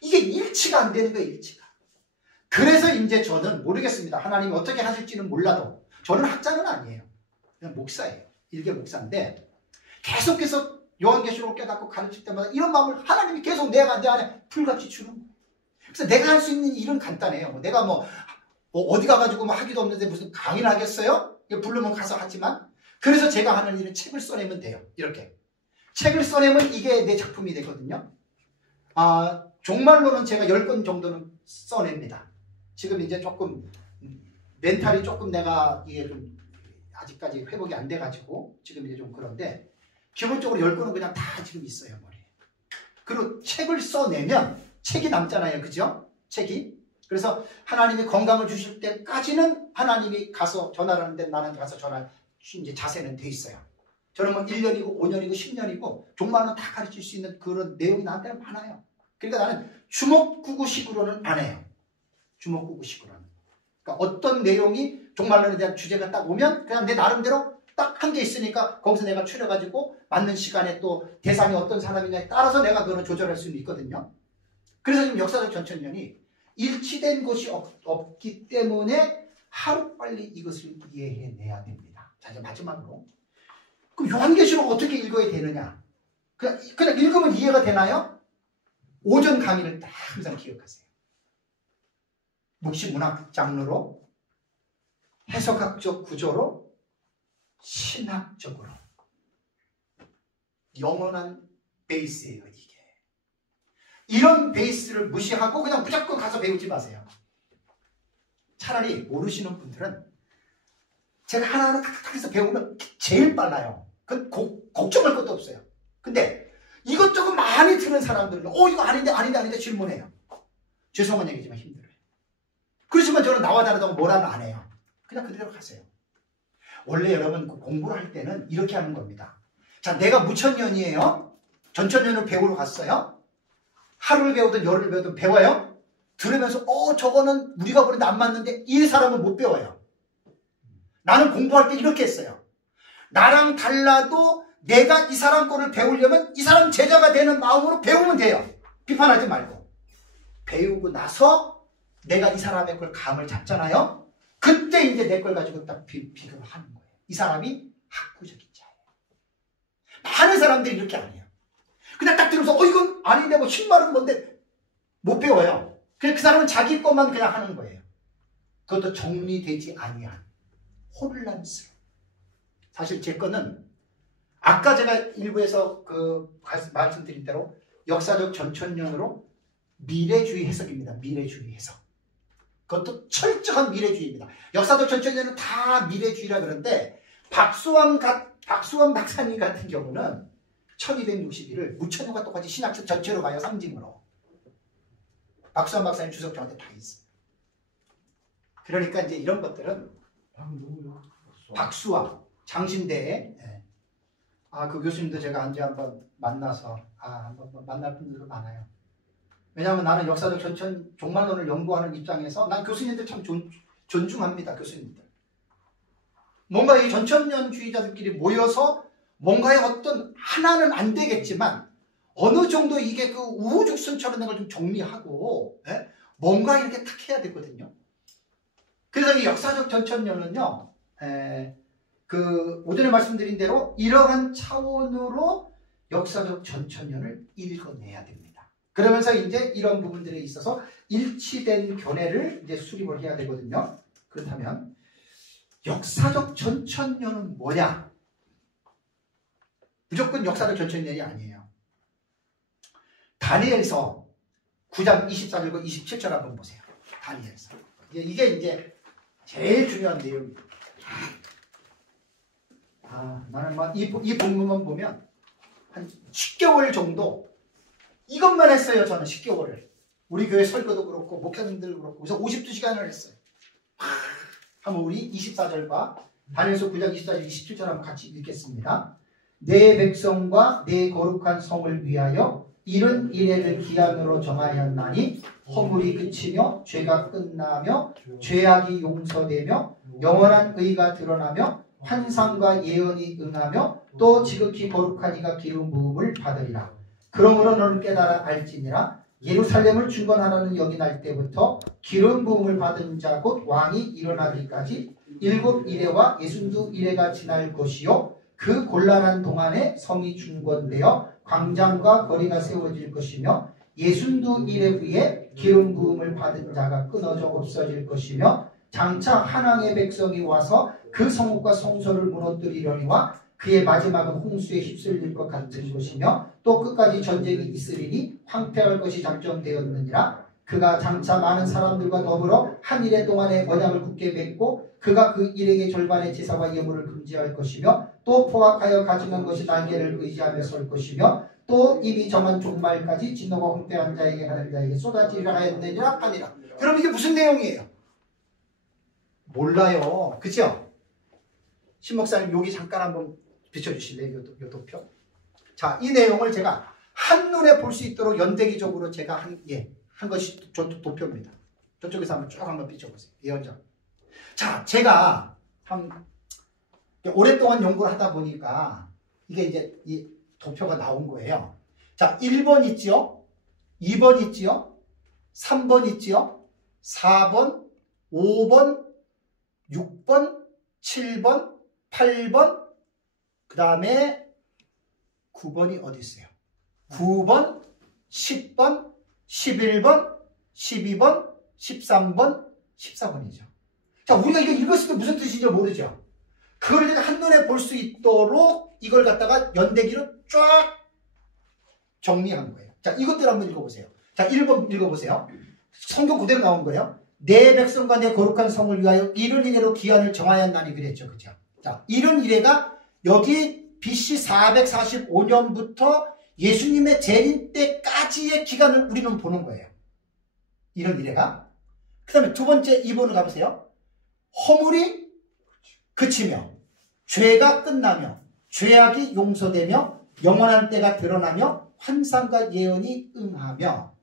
이게 일치가 안 되는 거예요. 일치가. 그래서 이제 저는 모르겠습니다. 하나님이 어떻게 하실지는 몰라도 저는 학자는 아니에요. 그냥 목사예요. 일개 목사인데 계속해서 요한계시록을 깨닫고 가르칠 때마다 이런 마음을 하나님이 계속 내 안에 불같이 주는 거예요. 그래서 내가 할 수 있는 일은 간단해요. 내가 어디 가가지고 하기도 없는데 무슨 강의를 하겠어요? 부르면 가서 하지만 그래서 제가 하는 일은 책을 써내면 돼요. 이렇게 책을 써내면 이게 내 작품이 되거든요. 종말로는 제가 10권 정도는 써냅니다. 지금 이제 조금 멘탈이 조금 내가 이게 좀 아직까지 회복이 안 돼가지고 지금 이제 좀 그런데 기본적으로 10권은 그냥 다 지금 있어요. 머리에. 그리고 책을 써내면 책이 남잖아요. 그죠? 책이. 그래서 하나님이 건강을 주실 때까지는 하나님이 가서 전화를 하는데 나는 가서 전화를 이제 자세는 돼 있어요. 저는 1년이고 5년이고 10년이고 종말은 다 가르칠 수 있는 그런 내용이 나한테는 많아요. 그러니까 나는 주먹구구식으로는 안 해요. 주먹구구식으로는. 그러니까 어떤 내용이 종말론에 대한 주제가 딱 오면 그냥 내 나름대로 딱 한 게 있으니까 거기서 내가 추려가지고 맞는 시간에 또 대상이 어떤 사람이냐에 따라서 내가 그걸 조절할 수는 있거든요. 그래서 지금 역사적 전천년이 일치된 것이 없기 때문에 하루빨리 이것을 이해해내야 됩니다. 자, 이제 마지막으로. 그럼 요한계시록 어떻게 읽어야 되느냐? 그냥 읽으면 이해가 되나요? 오전 강의를 딱 항상 기억하세요. 묵시문학 장르로, 해석학적 구조로, 신학적으로 영원한 베이스예요, 이게. 이런 베이스를 무시하고 그냥 무조건 가서 배우지 마세요. 차라리 모르시는 분들은 제가 하나하나 탁탁 해서 배우면 제일 빨라요. 그건 걱정할 것도 없어요. 근데 이것저것 많이 들은 사람들은 이거 아닌데 질문해요. 죄송한 얘기지만 힘들어요. 그렇지만 저는 나와 다르다고 뭐라는 안 해요. 그냥 그대로 가세요. 원래 여러분 공부를 할 때는 이렇게 하는 겁니다. 자, 내가 무천년이에요. 전천년을 배우러 갔어요. 하루를 배우든 열흘을 배우든 배워요. 들으면서 저거는 우리가 보는데 안 맞는데 이 사람은 못 배워요. 나는 공부할 때 이렇게 했어요. 나랑 달라도 내가 이 사람 거를 배우려면 이 사람 제자가 되는 마음으로 배우면 돼요. 비판하지 말고. 배우고 나서 내가 이 사람의 걸 감을 잡잖아요. 그때 이제 내 걸 가지고 딱 비교를 하는 거예요. 이 사람이 학구적인 자예요. 많은 사람들이 이렇게 안 해요. 그냥 딱 들으면서 이건 아닌데 뭐 10만원 뭔데 못 배워요. 그냥 그 사람은 자기 것만 그냥 하는 거예요. 그것도 정리되지 아니한 혼란스러워. 사실 제 거는 아까 제가 일부에서 말씀드린 대로 역사적 전천년으로 미래주의 해석입니다. 미래주의 해석. 그것도 철저한 미래주의입니다. 역사적 전천년은 다 미래주의라 그러는데 박수원 박사님 같은 경우는 1261을 무천년과 똑같이 신학적 전체로 가요. 상징으로. 박수원 박사님 주석 저한테 다 있어요. 그러니까 이제 이런 것들은 박수원 장신대에 그 교수님도 제가 언제 한번 만나서 한번 만날 분들도 많아요. 왜냐하면 나는 역사적 전천 종말론을 연구하는 입장에서 난 교수님들 참 존중합니다. 교수님들. 뭔가 이 전천년주의자들끼리 모여서 뭔가의 어떤 하나는 안 되겠지만 어느 정도 이게 그 우후죽순처럼 된 걸 좀 정리하고 뭔가 이렇게 탁 해야 되거든요. 그래서 이 역사적 전천년은요. 오전에 말씀드린 대로 이러한 차원으로 역사적 전천년을 읽어내야 됩니다. 그러면서 이제 이런 부분들에 있어서 일치된 견해를 이제 수립을 해야 되거든요. 그렇다면 역사적 전천년은 뭐냐? 무조건 역사적 전천년이 아니에요. 다니엘서 9장 24절과 27절 한번 보세요. 다니엘서. 이게 이제 제일 중요한 내용입니다. 나는 이 본문만 보면 한 10개월 정도 이것만 했어요. 저는 10개월을. 우리 교회 설교도 그렇고 목사님들도 그렇고 그래서 52시간을 했어요. 한번 우리 24절과 다니엘서 9장 24절 27절 한번 같이 읽겠습니다. 내 백성과 내 거룩한 성을 위하여 이른 이래를 기한으로 정하였나니 허물이 그치며 죄가 끝나며 죄악이 용서되며 영원한 의가 드러나며 환상과 예언이 응하며 또 지극히 거룩한 이가 기름 부음을 받으리라. 그러므로 너는 깨달아 알지니라. 예루살렘을 중건하라는 영이 날 때부터 기름 부음을 받은 자 곧 왕이 일어나기까지 7이레와 62이레가 지날 것이요 그 곤란한 동안에 성이 중건되어 광장과 거리가 세워질 것이며 62이레 후에 기름 부음을 받은 자가 끊어져 없어질 것이며 장차 한왕의 백성이 와서 그 성읍과 성소를 무너뜨리려니와 그의 마지막은 홍수에 휩쓸릴 것 같은 것이며 또 끝까지 전쟁이 있으리니 황폐할 것이 작정되었느니라. 그가 장차 많은 사람들과 더불어 한 일해 동안에 언약을 굳게 맺고 그가 그 일에게 절반의 제사와 예물을 금지할 것이며 또 포악하여 가증한 것이 날개를 의지하며 설 것이며 또 이미 정한 종말까지 진노가 황폐한 자에게 하는 자에게 쏟아지리라 하였느니라 하니라. 그럼 이게 무슨 내용이에요? 몰라요. 그죠? 신목사님 여기 잠깐 한번 비춰주실래요? 요 도표. 자, 이 내용을 제가 한눈에 볼 수 있도록 연대기적으로 제가 한 것이 도표입니다. 저쪽에서 한번 비춰보세요. 예언장. 자, 제가 오랫동안 연구를 하다 보니까 이게 이제 이 도표가 나온 거예요. 자, 1번 있지요? 2번 있지요? 3번 있지요? 4번, 5번, 6번, 7번, 8번, 그 다음에 9번이 어디 있어요? 9번, 10번, 11번, 12번, 13번, 14번이죠. 자, 우리가 이거 읽었을 때 무슨 뜻인지 모르죠. 그걸 내가 한눈에 볼 수 있도록 이걸 갖다가 연대기로 쫙 정리한 거예요. 자, 이것들 한번 읽어보세요. 자, 1번 읽어보세요. 성경 그대로 나온 거예요. 내 백성과 내 거룩한 성을 위하여 이른 이래로 기한을 정하였나니 그랬죠. 그죠? 자, 이른 이래가 여기 BC 445년부터 예수님의 재림 때까지의 기간을 우리는 보는 거예요. 이른 이래가. 그 다음에 두 번째 2번을 가보세요. 허물이 그치며 죄가 끝나며 죄악이 용서되며 영원한 때가 드러나며 환상과 예언이 응하며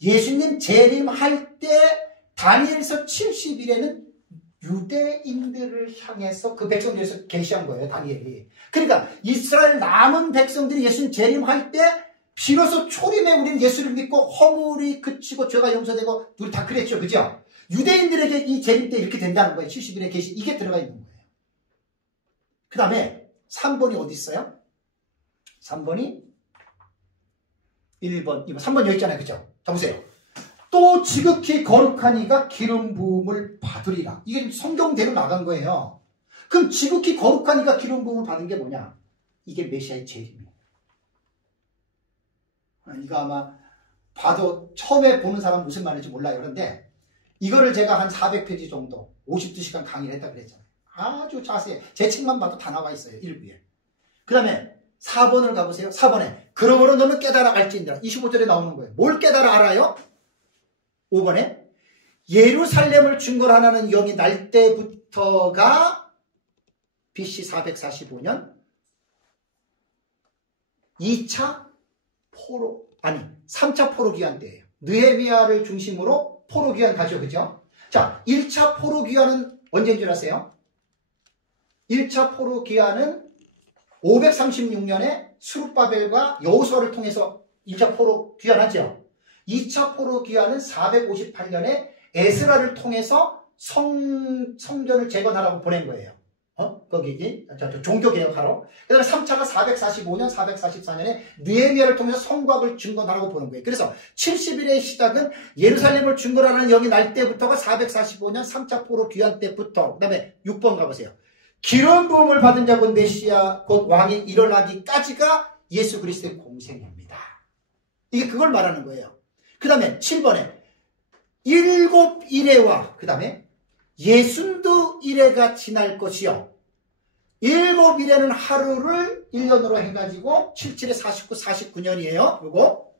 예수님 재림할 때 다니엘서 70일에는 유대인들을 향해서 그 백성들에서 계시한 거예요. 다니엘이. 그러니까 이스라엘 남은 백성들이 예수님 재림할 때 비로소 초림에 우리는 예수를 믿고 허물이 그치고 죄가 용서되고 우리 다 그랬죠. 그죠? 유대인들에게 이 재림 때 이렇게 된다는 거예요. 70일에 계시 이게 들어가 있는 거예요. 그 다음에 3번이 어디 있어요? 3번이 1번, 2번, 3번 여기 있잖아요. 그죠? 자, 보세요. 또 지극히 거룩한 이가 기름 부음을 받으리라. 이게 성경대로 나간 거예요. 그럼 지극히 거룩한 이가 기름 부음을 받은 게 뭐냐? 이게 메시아의 재림이에요. 이거 아마 봐도 처음에 보는 사람은 무슨 말인지 몰라요. 그런데 이거를 제가 한 400페이지 정도 52시간 강의를 했다 그랬잖아요. 아주 자세히 제 책만 봐도 다 나와 있어요. 일부에. 그 다음에 4번을 가보세요. 4번에 그러므로 너는 깨달아 알지니라. 25절에 나오는 거예요. 뭘 깨달아 알아요? 5번에 예루살렘을 증거하는 영이 날 때부터가 BC 445년 2차 포로 3차 포로 귀환 때예요. 느헤미야를 중심으로 포로 귀환 가죠. 그죠? 자, 1차 포로 귀환은 언제인 줄 아세요? 1차 포로 귀환은 536년에 수룹바벨과 여호수아를 통해서 1차 포로 귀환하죠. 2차 포로 귀환은 458년에 에스라를 통해서 성전을 재건하라고 보낸 거예요. 거기 종교개혁하러. 그 다음에 3차가 445년, 444년에 느헤미야를 통해서 성곽을 증건하라고 보는 거예요. 그래서 70일의 시작은 예루살렘을 증건하는 영이 날 때부터가 445년 3차 포로 귀환 때부터. 그 다음에 6번 가보세요. 기름 부음을 받은 자 곧 메시아 곧 왕이 일어나기까지가 예수 그리스도의 공생입니다. 이게 그걸 말하는 거예요. 그 다음에 7번에 7일에와 그 다음에 62일에가 지날 것이요. 7일에는 하루를 1년으로 해가지고 77에 49, 49년이에요. 요거.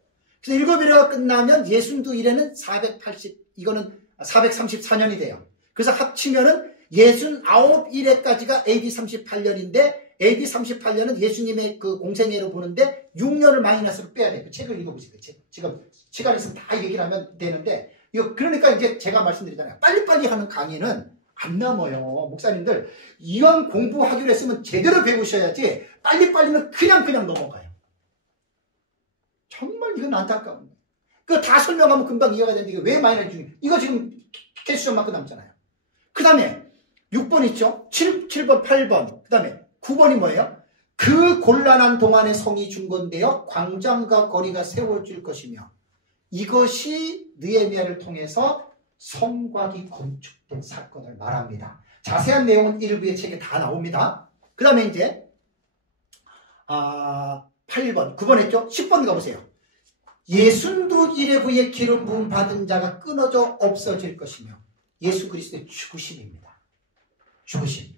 그래서 7일에가 끝나면 62일에는 480, 이거는 434년이 돼요. 그래서 합치면은 69일에까지가 AD 38년인데 AD 38년은 예수님의 그 공생애로 보는데 6년을 마이너스로 빼야 돼요. 그 책을 읽어보세요. 지금 시간 있으면 다 얘기를 하면 되는데 이거 그러니까 이제 제가 말씀드리잖아요. 빨리빨리 하는 강의는 안 남아요. 목사님들 이왕 공부하기로 했으면 제대로 배우셔야지 빨리빨리는 그냥 넘어가요. 정말 이건 안타까운 거예요. 그거 다 설명하면 금방 이해가 되는데 이게 왜 마이너스 중이에요? 이거 지금 캐스션만큼 남잖아요. 그 다음에 6번 있죠? 7번, 8번. 그 다음에 9번이 뭐예요? 그 곤란한 동안에 성이 중건되어 광장과 거리가 세워질 것이며 이것이 느헤미야를 통해서 성곽이 건축된 사건을 말합니다. 자세한 내용은 일부의 책에 다 나옵니다. 그 다음에 이제 8번, 9번 했죠? 10번 가보세요. 62일에 후에 기름 부음 받은 자가 끊어져 없어질 것이며 예수 그리스도의 죽으심입니다. 죽으심.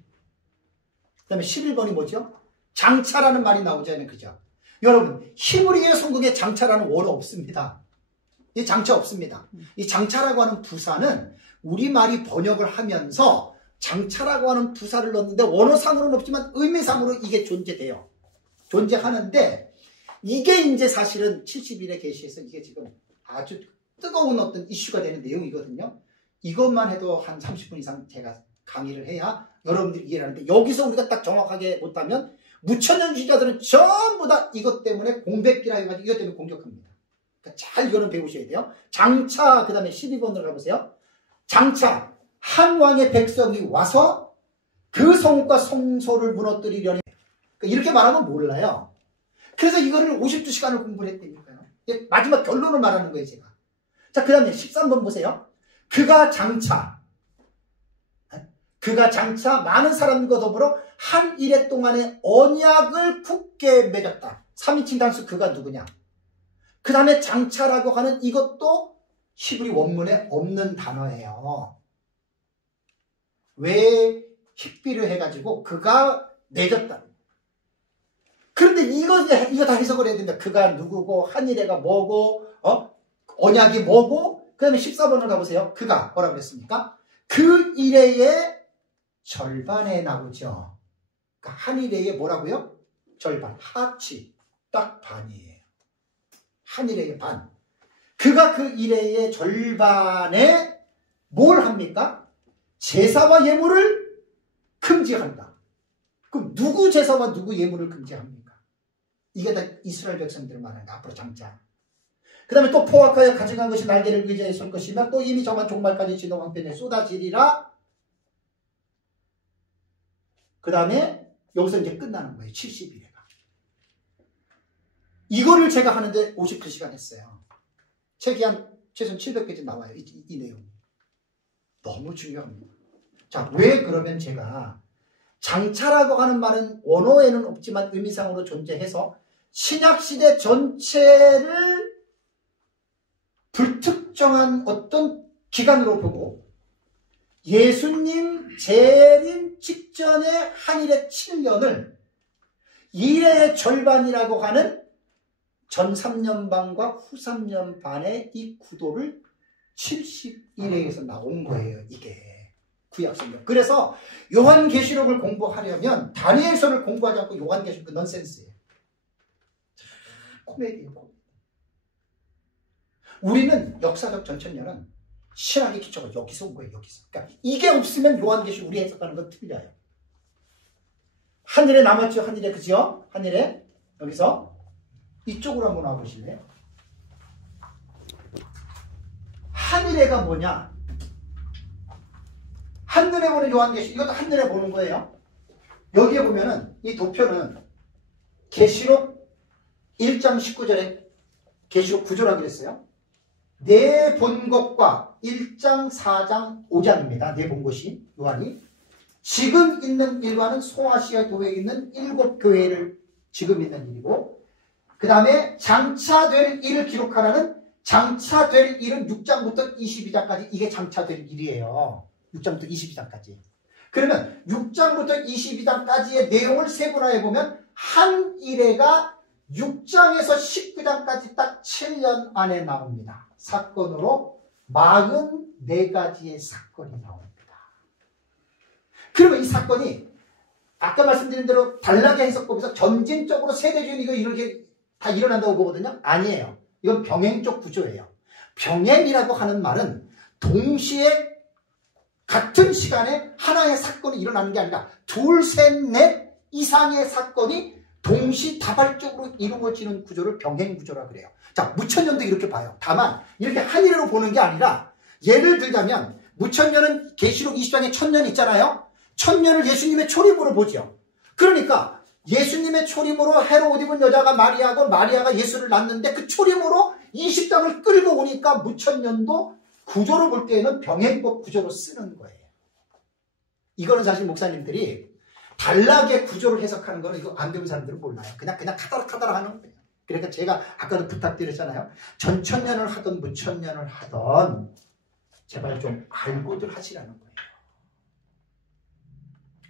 그 다음에 11번이 뭐죠? 장차라는 말이 나오잖아요. 그죠? 여러분, 히브리어 성경에 장차라는 원어 없습니다. 이 장차 없습니다. 이 장차라고 하는 부사는 우리말이 번역을 하면서 장차라고 하는 부사를 넣었는데 원어상으로는 없지만 의미상으로 이게 존재돼요. 존재하는데 이게 이제 사실은 70일의 계시에서 이게 지금 아주 뜨거운 어떤 이슈가 되는 내용이거든요. 이것만 해도 한 30분 이상 제가 강의를 해야 여러분들이 이해를 하는데 여기서 우리가 딱 정확하게 못하면 무천년주의자들은 전부 다 이것 때문에 공백기라 해가지고 이것 때문에 공격합니다. 그러니까 잘 이거는 배우셔야 돼요. 장차 그 다음에 12번으로 가보세요. 장차 한 왕의 백성이 와서 그 성과 성소를 무너뜨리려니 그러니까 이렇게 말하면 몰라요. 그래서 이거를 52시간을 공부를 했다니까요. 마지막 결론을 말하는 거예요. 제가 자, 그 다음에 13번 보세요. 그가 장차 많은 사람과 더불어 한 일해 동안에 언약을 굳게 맺었다. 3인칭 단수 그가 누구냐? 그 다음에 장차라고 하는 이것도 히브리 원문에 없는 단어예요. 왜 힙비를 해가지고 그가 맺었다. 그런데 이거 다 해석을 해야 된다. 그가 누구고 한 일해가 뭐고 언약이 뭐고 그 다음에 14번을 가보세요. 그가 뭐라고 그랬습니까? 그 일해의 절반에 나오죠. 그러니까 한 일해의 뭐라고요? 절반. 하치. 딱 반이에요. 한 일해의 반. 그가 그 일해의 절반에 뭘 합니까? 제사와 예물을 금지한다. 그럼 누구 제사와 누구 예물을 금지합니까? 이게 다 이스라엘 백성들을 말하는 앞으로 장차. 그 다음에 또 포악하여 가져간 것이 날개를 의지해 설 것이며 또 이미 정한 종말까지 진동 한편에 쏟아지리라. 그 다음에 여기서 이제 끝나는 거예요. 70일에가. 이거를 제가 하는데 59시간 했어요. 책이 한 최소한 700페이지 나와요. 이 내용. 너무 중요합니다. 자, 왜 그러면 제가 장차라고 하는 말은 원어에는 없지만 의미상으로 존재해서 신약시대 전체를 불특정한 어떤 기간으로 보고 예수님 재림 직전의 한 일의 7년을 일의 절반이라고 하는 전 3년 반과 후 3년 반의 이 구도를 71회에서 나온 거예요. 이게 구약성경. 그래서 요한계시록을 공부하려면 다니엘서를 공부하지 않고 요한계시록 넌센스예요. 코미디예요. 우리는 역사적 전천년은 신학의 기초가 여기서 온 거예요. 여기서. 그러니까 이게 없으면 요한계시록 우리 해석하는 건 틀려요. 하늘에 남았죠. 하늘에 그죠? 하늘에 여기서 이쪽으로 한번 와보실래요? 하늘에가 뭐냐? 한눈에 보는 요한계시록, 이것도 한눈에 보는 거예요. 여기에 보면은 이 도표는 계시록 1장 19절에 계시록 9절하기로 했어요. 내 본 것과 1장 4장 5장입니다. 내 본 것이 요한이 지금 있는 일과는 소아시아 교회에 있는 7교회를 지금 있는 일이고, 그 다음에 장차될 일을 기록하라는 장차될 일은 6장부터 22장까지 이게 장차될 일이에요. 6장부터 22장까지. 그러면 6장부터 22장까지의 내용을 세분화해 보면 한 일회가 6장에서 19장까지 딱 7년 안에 나옵니다. 사건으로 44가지의 사건이 나옵니다. 그러면 이 사건이 아까 말씀드린 대로 단락의 해석법에서 점진적으로 세대주의 이거 이렇게 다 일어난다고 보거든요. 아니에요. 이건 병행적 구조예요. 병행이라고 하는 말은 동시에 같은 시간에 하나의 사건이 일어나는 게 아니라 둘, 셋, 넷 이상의 사건이 동시다발적으로 이루어지는 구조를 병행구조라 그래요. 자, 무천년도 이렇게 봐요. 다만 이렇게 한 일로 보는 게 아니라 예를 들자면 무천년은 계시록 20장에 천년 있잖아요. 천년을 예수님의 초림으로 보죠. 그러니까 예수님의 초림으로 해로 옷 입은 여자가 마리아고 마리아가 예수를 낳는데 그 초림으로 20장을 끌고 오니까 무천년도 구조로 볼 때에는 병행법 구조로 쓰는 거예요. 이거는 사실 목사님들이 단락의 구조를 해석하는 거는 이거 안 배운 사람들은 몰라요. 그냥 카다락 하는 거예요. 그러니까 제가 아까도 부탁드렸잖아요. 전천년을 하던 무천년을 하던 제발 좀 알고들 하시라는 거예요.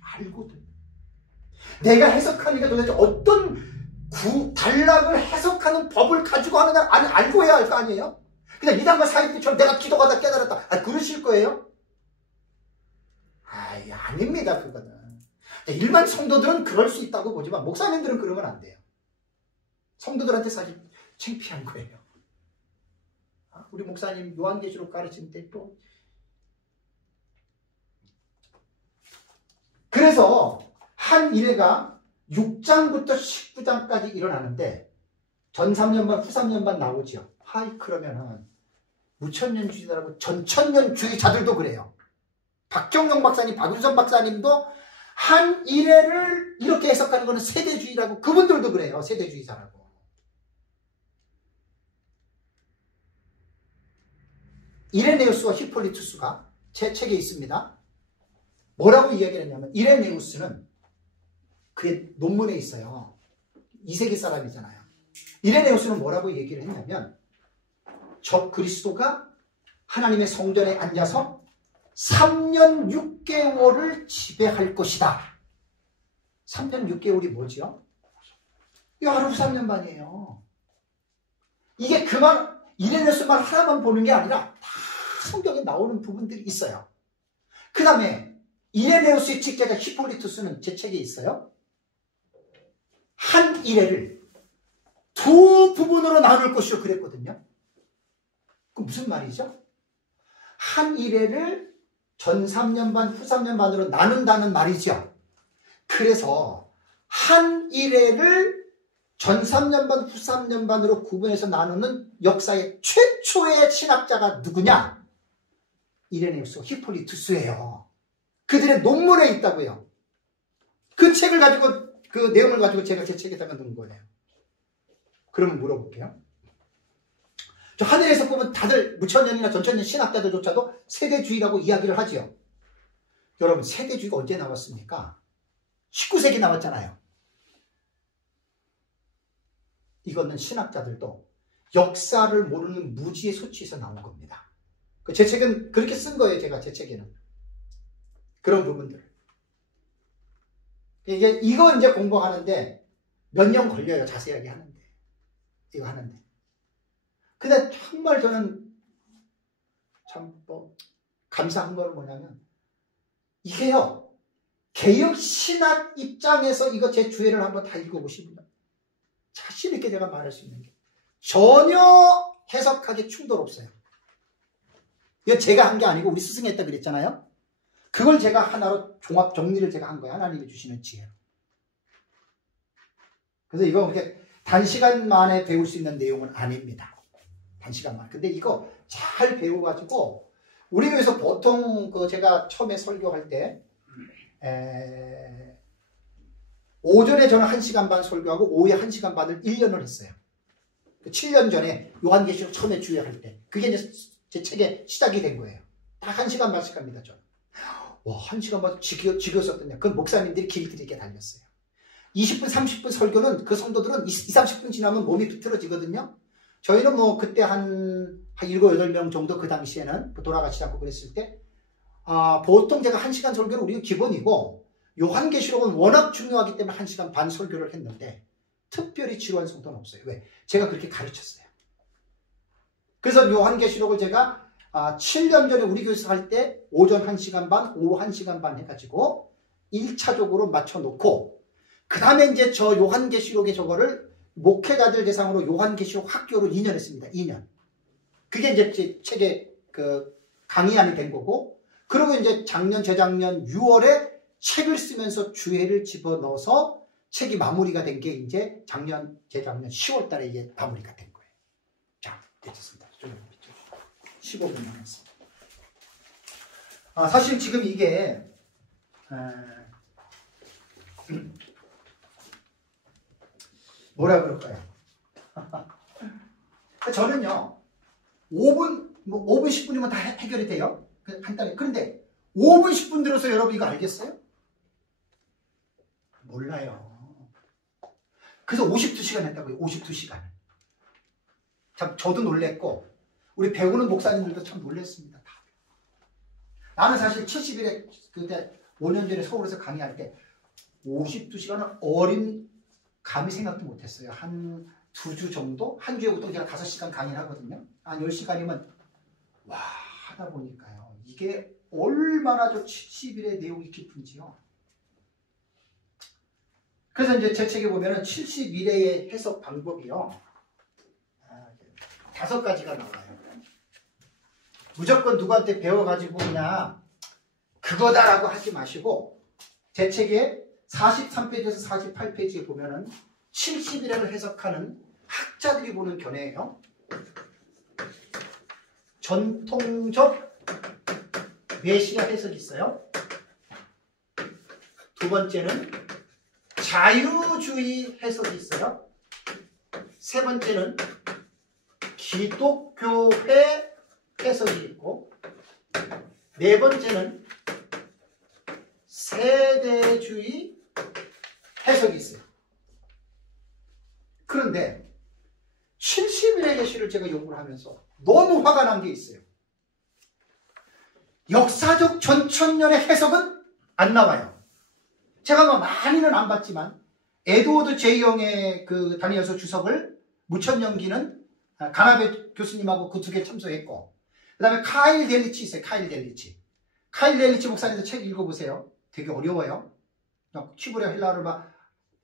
알고들. 내가 해석하니까 도대체 어떤 단락을 해석하는 법을 가지고 하느냐 알고 해야 할 거 아니에요? 그냥 이단과 사이비처럼 내가 기도하다 깨달았다. 그러실 거예요? 아닙니다. 그거는. 일반 성도들은 그럴 수 있다고 보지만 목사님들은 그러면 안 돼요. 성도들한테 사실 창피한 거예요. 우리 목사님 요한계시록 가르칠 때 또 그래서 한 일회가 6장부터 19장까지 일어나는데 전 3년반 후 3년반 나오죠. 그러면은 무천년주의자라고 전천년주의자들도 그래요. 박경영 박사님, 박윤선 박사님도 한 일회를 이렇게 해석하는 거는 세대주의라고 그분들도 그래요. 세대주의자라고. 이레네우스와 히폴리투스가 제 책에 있습니다. 뭐라고 이야기를 했냐면 이레네우스는 그의 논문에 있어요. 2세기 사람이잖아요. 이레네우스는 뭐라고 얘기를 했냐면 적 그리스도가 하나님의 성전에 앉아서 3년 6개월을 지배할 것이다. 3년 6개월이 뭐죠? 하루 3년 반이에요. 이게 그만 이레네우스 말 하나만 보는 게 아니라 다 성경에 나오는 부분들이 있어요. 그 다음에 이레네우스의 직제자 히폴리투스는 제 책에 있어요. 한 이레를 두 부분으로 나눌 것이요 그랬거든요. 그 무슨 말이죠? 한 이레를 전 3년 반, 후 3년 반으로 나눈다는 말이죠. 그래서 한 이레를 전 3년 반, 후 3년 반으로 구분해서 나누는 역사의 최초의 신학자가 누구냐? 이레네우스, 히폴리투스예요. 그들의 논문에 있다고요. 그 책을 가지고, 그 내용을 가지고 제가 제 책에다가 넣은 거예요. 그러면 물어볼게요. 저 하늘에서 보면 다들 무천년이나 전천년 신학자들조차도 세대주의라고 이야기를 하지요. 여러분, 세대주의가 언제 나왔습니까? 19세기 나왔잖아요. 이거는 신학자들도 역사를 모르는 무지의 소치에서 나온 겁니다. 제 책은 그렇게 쓴 거예요. 제가 제 책에는. 그런 부분들. 이거 이제 공부하는데 몇 년 걸려요. 자세하게 하는데. 이거 하는데. 근데 정말 저는 참 감사한 건 뭐냐면 이게요. 개혁 신학 입장에서 이거 제 주해를 한번 다 읽어보시면 자신 있게 제가 말할 수 있는 게 전혀 해석하기 충돌 없어요. 이거 제가 한 게 아니고 우리 스승이 했다 그랬잖아요. 그걸 제가 하나로 종합 정리를 제가 한 거예요. 하나님이 주시는 지혜로. 그래서 이거 그렇게 단시간 만에 배울 수 있는 내용은 아닙니다. 단시간만. 근데 이거 잘 배워가지고 우리 교회에서 보통 제가 처음에 설교할 때 오전에 저는 1시간 반 설교하고 오후에 1시간 반을 1년을 했어요. 7년 전에 요한계시록 처음에 주의할 때 그게 이제 제 책의 시작이 된 거예요. 딱 1시간 반씩 합니다. 저는. 와, 1시간 반 지겨웠었더니 그건 목사님들이 길들이게 달렸어요. 20분 30분 설교는 그 성도들은 20, 30분 지나면 몸이 비틀어지거든요. 저희는 그때 한 7, 8명 정도 그 당시에는 돌아가시지 않고 그랬을 때 보통 제가 1시간 설교는 우리가 기본이고 요한계시록은 워낙 중요하기 때문에 1시간 반 설교를 했는데 특별히 지루한 성도는 없어요. 왜? 제가 그렇게 가르쳤어요. 그래서 요한계시록을 제가 7년 전에 우리 교회에서 할 때 오전 1시간 반, 오후 1시간 반 해가지고 1차적으로 맞춰놓고 그 다음에 이제 저 요한계시록의 저거를 목회자들 대상으로 요한계시록 학교로 2년 했습니다. 2년. 그게 이제 제 책의 강의안이 된 거고 그리고 이제 재작년 6월에 책을 쓰면서 주해를 집어넣어서 책이 마무리가 된 게 이제 재작년 10월 달에 이게 마무리가 된 거예요. 자, 됐습니다. 15분 남았습니다. 사실 지금 이게 뭐라 그럴까요? 저는요 5분 10분이면 다 해결이 돼요. 간단히. 그런데 5분 10분 들어서 여러분 이거 알겠어요? 몰라요. 그래서 52시간 했다고요. 52시간. 참 저도 놀랬고 우리 배우는 목사님들도 참 놀랬습니다. 다. 나는 사실 70일에 그때 5년 전에 서울에서 강의할 때 52시간은 어린 감히 생각도 못했어요. 한 2주 정도? 한 주에 보통 제가 5시간 강의를 하거든요. 한 10시간이면 와 하다 보니까요. 이게 얼마나 저 70일의 내용이 깊은지요. 그래서 이제 제 책에 보면은 71회의 해석 방법이요. 5가지가 나와요. 무조건 누구한테 배워가지고 그냥 그거다라고 하지 마시고 제 책에 43페이지에서 48페이지에 보면은 71회를 해석하는 학자들이 보는 견해예요. 전통적 메시아 해석이 있어요. 두 번째는 자유주의 해석이 있어요. 세 번째는 기독교회 해석이 있고, 네 번째는 세대주의 해석이 있어요. 그런데 70일의 계시를 제가 연구를 하면서 너무 화가 난 게 있어요. 역사적 전천년의 해석은 안 나와요. 제가 뭐 많이는 안 봤지만 에드워드 제이 영의 그 다니엘서 주석을 무천년기는 가나베 교수님하고 그 두 개 참석했고, 그 다음에 카일 델리치 있어요. 카일 델리치 목사님도 책 읽어보세요. 되게 어려워요. 히브리어 헬라어를 막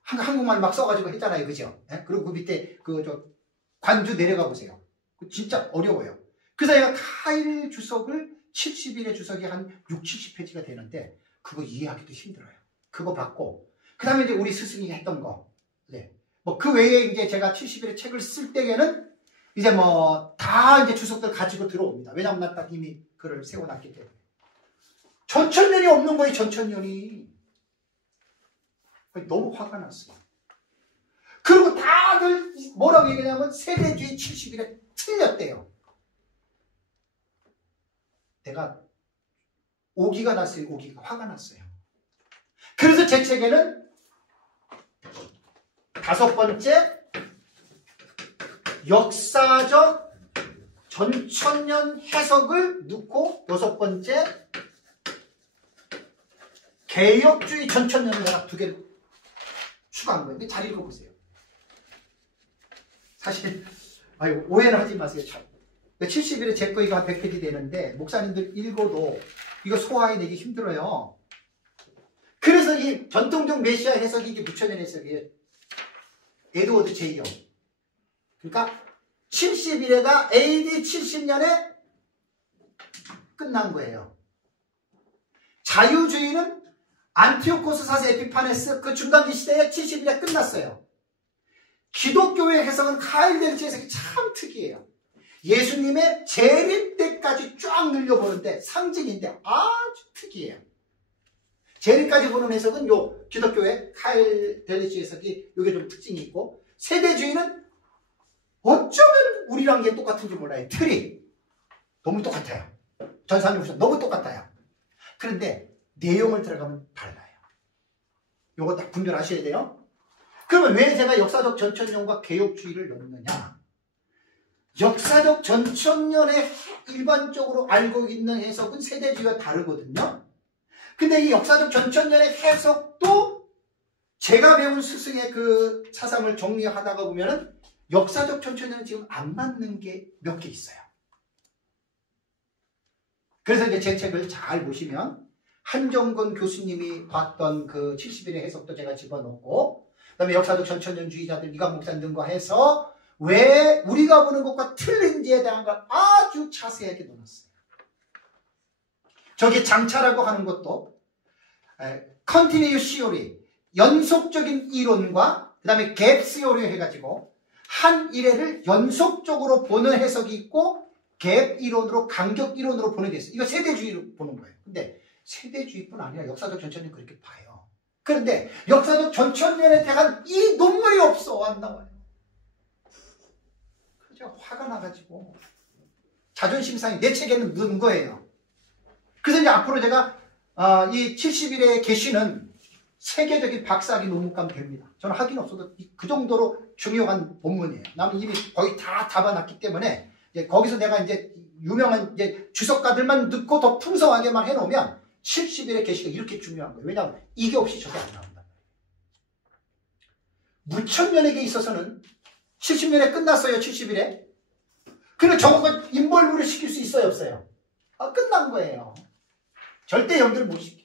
한국말 막 써가지고 했잖아요. 그죠? 네? 그리고 그 밑에 관주 내려가 보세요. 진짜 어려워요. 그래서 제가 카일 주석을 70일의 주석이 한 60, 70페이지가 되는데 그거 이해하기도 힘들어요. 그거 받고, 그 다음에 이제 우리 스승이 했던 거. 네. 뭐 그 외에 이제 제가 70일의 책을 쓸 때에는 이제 뭐 다 이제 주석들 가지고 들어옵니다. 왜냐하면 나 딱 이미 글을 세워놨기 때문에. 전천년이 없는 거예요. 전천년이. 너무 화가 났어요. 그리고 다들 뭐라고 얘기하냐면 세대주의 70일에 틀렸대요. 내가 오기가 났어요. 화가 났어요. 그래서 제 책에는 다섯 번째, 역사적 전천년 해석을 넣고, 여섯 번째, 개혁주의 전천년을 내가 두 개를 추가한 거예요. 잘 읽어보세요. 사실 오해는 하지 마세요. 70일에 제 거 이거 한 100페이지 되는데 목사님들 읽어도 이거 소화해내기 힘들어요. 그래서 이 전통적 메시아 해석이 이게 무천년 해석이에요. 에드워드 제이 영. 그러니까 70일에가 AD 70년에 끝난 거예요. 자유주의는 안티오코스 4세 에피파네스 그 중간기 시대에 70일에 끝났어요. 기독교의 해석은 카일 델리치 해석이 참 특이해요. 예수님의 재림 때까지 쫙 늘려보는데 상징인데 아주 특이해요. 재림까지 보는 해석은 요 기독교의 카일 델리치 해석이 요게 좀 특징이 있고, 세대주의는 어쩌면 우리랑 이게 똑같은지 몰라요. 틀이 너무 똑같아요. 전산유부서 너무 똑같아요. 그런데 내용을 들어가면 달라요. 요거 딱 분별하셔야 돼요. 그러면 왜 제가 역사적 전천년과 개혁주의를 넣느냐? 역사적 전천년에 일반적으로 알고 있는 해석은 세대주의와 다르거든요. 근데 이 역사적 전천년의 해석도 제가 배운 스승의 그 사상을 정리하다가 보면은 역사적 전천년은 지금 안 맞는 게 몇 개 있어요. 그래서 이제 제 책을 잘 보시면 한정건 교수님이 봤던 그 70일의 해석도 제가 집어넣고, 그 다음에 역사적 전천년주의자들 이강 목사님 등과 해서 왜 우리가 보는 것과 틀린지에 대한 걸 아주 자세하게 넣어놨어요. 저기 장차라고 하는 것도 Continuous Theory, 연속적인 이론과 그 다음에 Gap Theory 해가지고 한 일회를 연속적으로 보는 해석이 있고 갭 이론으로, 간격 이론으로 보는 게 있어요. 이거 세대주의로 보는 거예요. 근데 세대주의뿐 아니라 역사적 전천년 그렇게 봐요. 그런데 역사적 전천년에 대한 이 논문이 없어. 안 나와요. 그래서 화가 나가지고 자존심 상해. 내 책에는 넣은 거예요. 그래서 이제 앞으로 제가 이 70일의 계시는 세계적인 박사학위 논문감 됩니다. 저는 하긴 없어도 그 정도로 중요한 본문이에요. 나는 이미 거의 다 잡아놨기 때문에 이제 거기서 내가 이제 유명한 이제 주석가들만 넣고 더 풍성하게만 해놓으면 70일의 계시가 이렇게 중요한 거예요. 왜냐하면 이게 없이 저게 안 나온다. 무천년에게 있어서는 70년에 끝났어요. 70일에. 그리고 저거 인벌브를 시킬 수 있어요? 없어요? 끝난 거예요. 절대 연결을 못 시켜.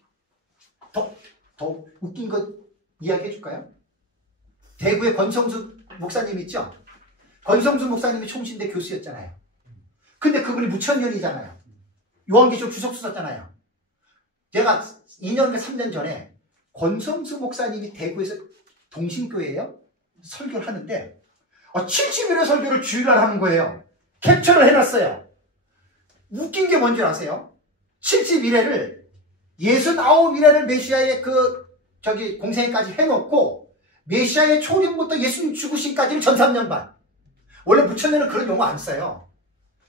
더 웃긴 거 이야기해 줄까요? 대구의 권성수 목사님 있죠? 권성수 목사님이 총신대 교수였잖아요. 근데 그분이 무천년이잖아요. 요한계시록 주석수 썼잖아요. 제가 2년, 3년 전에 권성수 목사님이 대구에서 동신교회예요. 설교를 하는데 70일의 설교를 주일날 하는 거예요. 캡처를 해놨어요. 웃긴 게 뭔지 아세요? 71회를 69일회를 메시아의 공생애까지 해놓고 메시아의 초림부터 예수님 죽으심까지는 전 3년 반. 원래 무천년은 그런 용어 안 써요.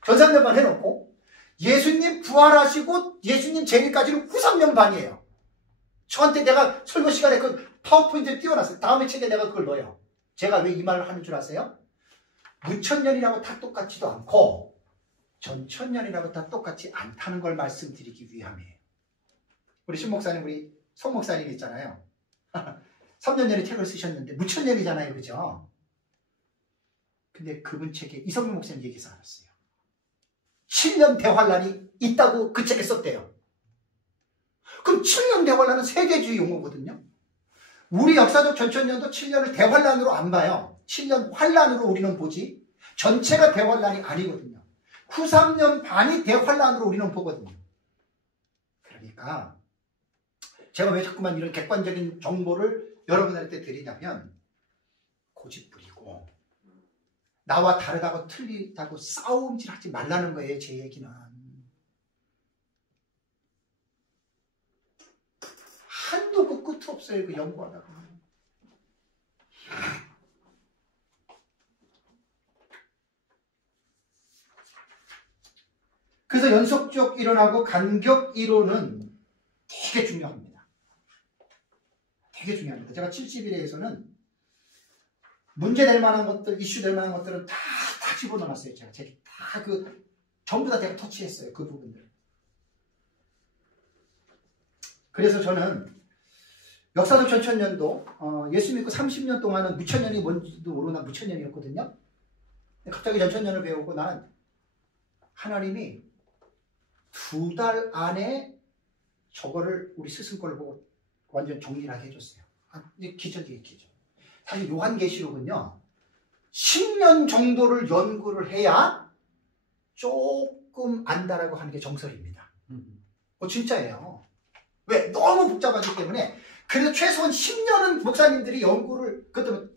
전 3년 반 해놓고 예수님 부활하시고 예수님 재림까지는 9~3년 반이에요. 저한테 내가 설교 시간에 그 파워포인트를 띄워놨어요. 다음에 책에 내가 그걸 넣어요. 제가 왜 이 말을 하는 줄 아세요? 무천년이라고 다 똑같지도 않고 전천년이라고 다 똑같지 않다는 걸 말씀드리기 위함이에요. 우리 신 목사님, 우리 송 목사님 있잖아요. 3년 전에 책을 쓰셨는데 무천년이잖아요. 그죠? 근데 그분 책에 이성민 목사님 얘기해서 알았어요. 7년 대환란이 있다고 그 책에 썼대요. 그럼 7년 대환란은 세계주의 용어거든요. 우리 역사적 전천년도 7년을 대환란으로 안 봐요. 7년 환란으로 우리는 보지 전체가 대환란이 아니거든요. 9~3년 반이 대환란으로 우리는 보거든요. 그러니까 제가 왜 자꾸만 이런 객관적인 정보를 여러분한테 드리냐면 고집부리고 나와 다르다고 틀리다고 싸움질하지 말라는 거예요. 제 얘기는. 한도 그 끝 없어요. 그 연구하다가. 그래서 연속적 이론하고 간격 이론은 되게 중요합니다. 되게 중요합니다. 제가 70일에서는 문제될 만한 것들, 이슈될 만한 것들은 다 집어넣어놨어요. 제가 다 전부 다 제가 터치했어요. 그 부분들. 그래서 저는 역사적 전천년도 예수 믿고 30년 동안은 무천년이 뭔지도 모르고 난 무천년이었거든요. 갑자기 전천년을 배우고 나는 하나님이 2달 안에 저거를 우리 스승 걸 보고 완전 정리하게 해줬어요. 이게 기적이에요, 기적. 사실 요한계시록은요 10년 정도를 연구를 해야 조금 안다라고 하는 게 정설입니다. 진짜예요. 왜? 너무 복잡하기 때문에. 그래서 최소한 10년은 목사님들이 연구를, 그것도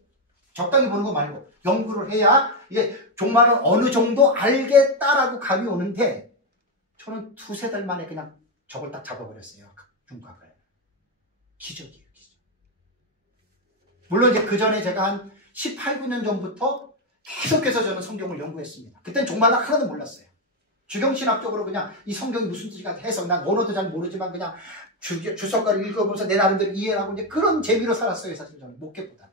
적당히 보는 거 말고 연구를 해야 이게 종말은 어느 정도 알겠다라고 감이 오는데 저는 2~3달 만에 그냥 저걸 딱 잡아버렸어요. 중각을. 기적이에요, 기적. 물론 이제 그 전에 제가 한 18~19년 전부터 계속해서 저는 성경을 연구했습니다. 그때는 종말은 하나도 몰랐어요. 주경신학적으로 그냥 이 성경이 무슨 뜻인가 해서 난 언어도 잘 모르지만 그냥 주석가를 읽어보면서 내 나름대로 이해를 하고 이제 그런 재미로 살았어요. 사실 저는 목회보다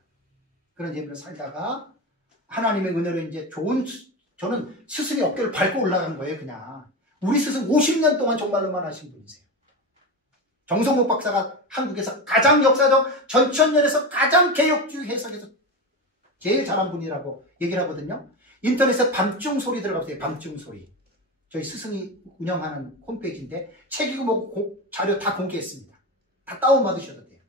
그런 재미로 살다가 하나님의 은혜로 이제 저는 스승의 어깨를 밟고 올라간 거예요. 그냥 우리 스승 50년 동안 정말로만 하신 분이세요. 정성목 박사가 한국에서 가장 역사적 전천년에서 가장 개혁주의 해석에서 제일 잘한 분이라고 얘기를 하거든요. 인터넷에 밤중 소리 들어가보세요. 밤중 소리. 저희 스승이 운영하는 홈페이지인데 책이고 뭐고 자료 다 공개했습니다. 다 다운받으셔도 돼요.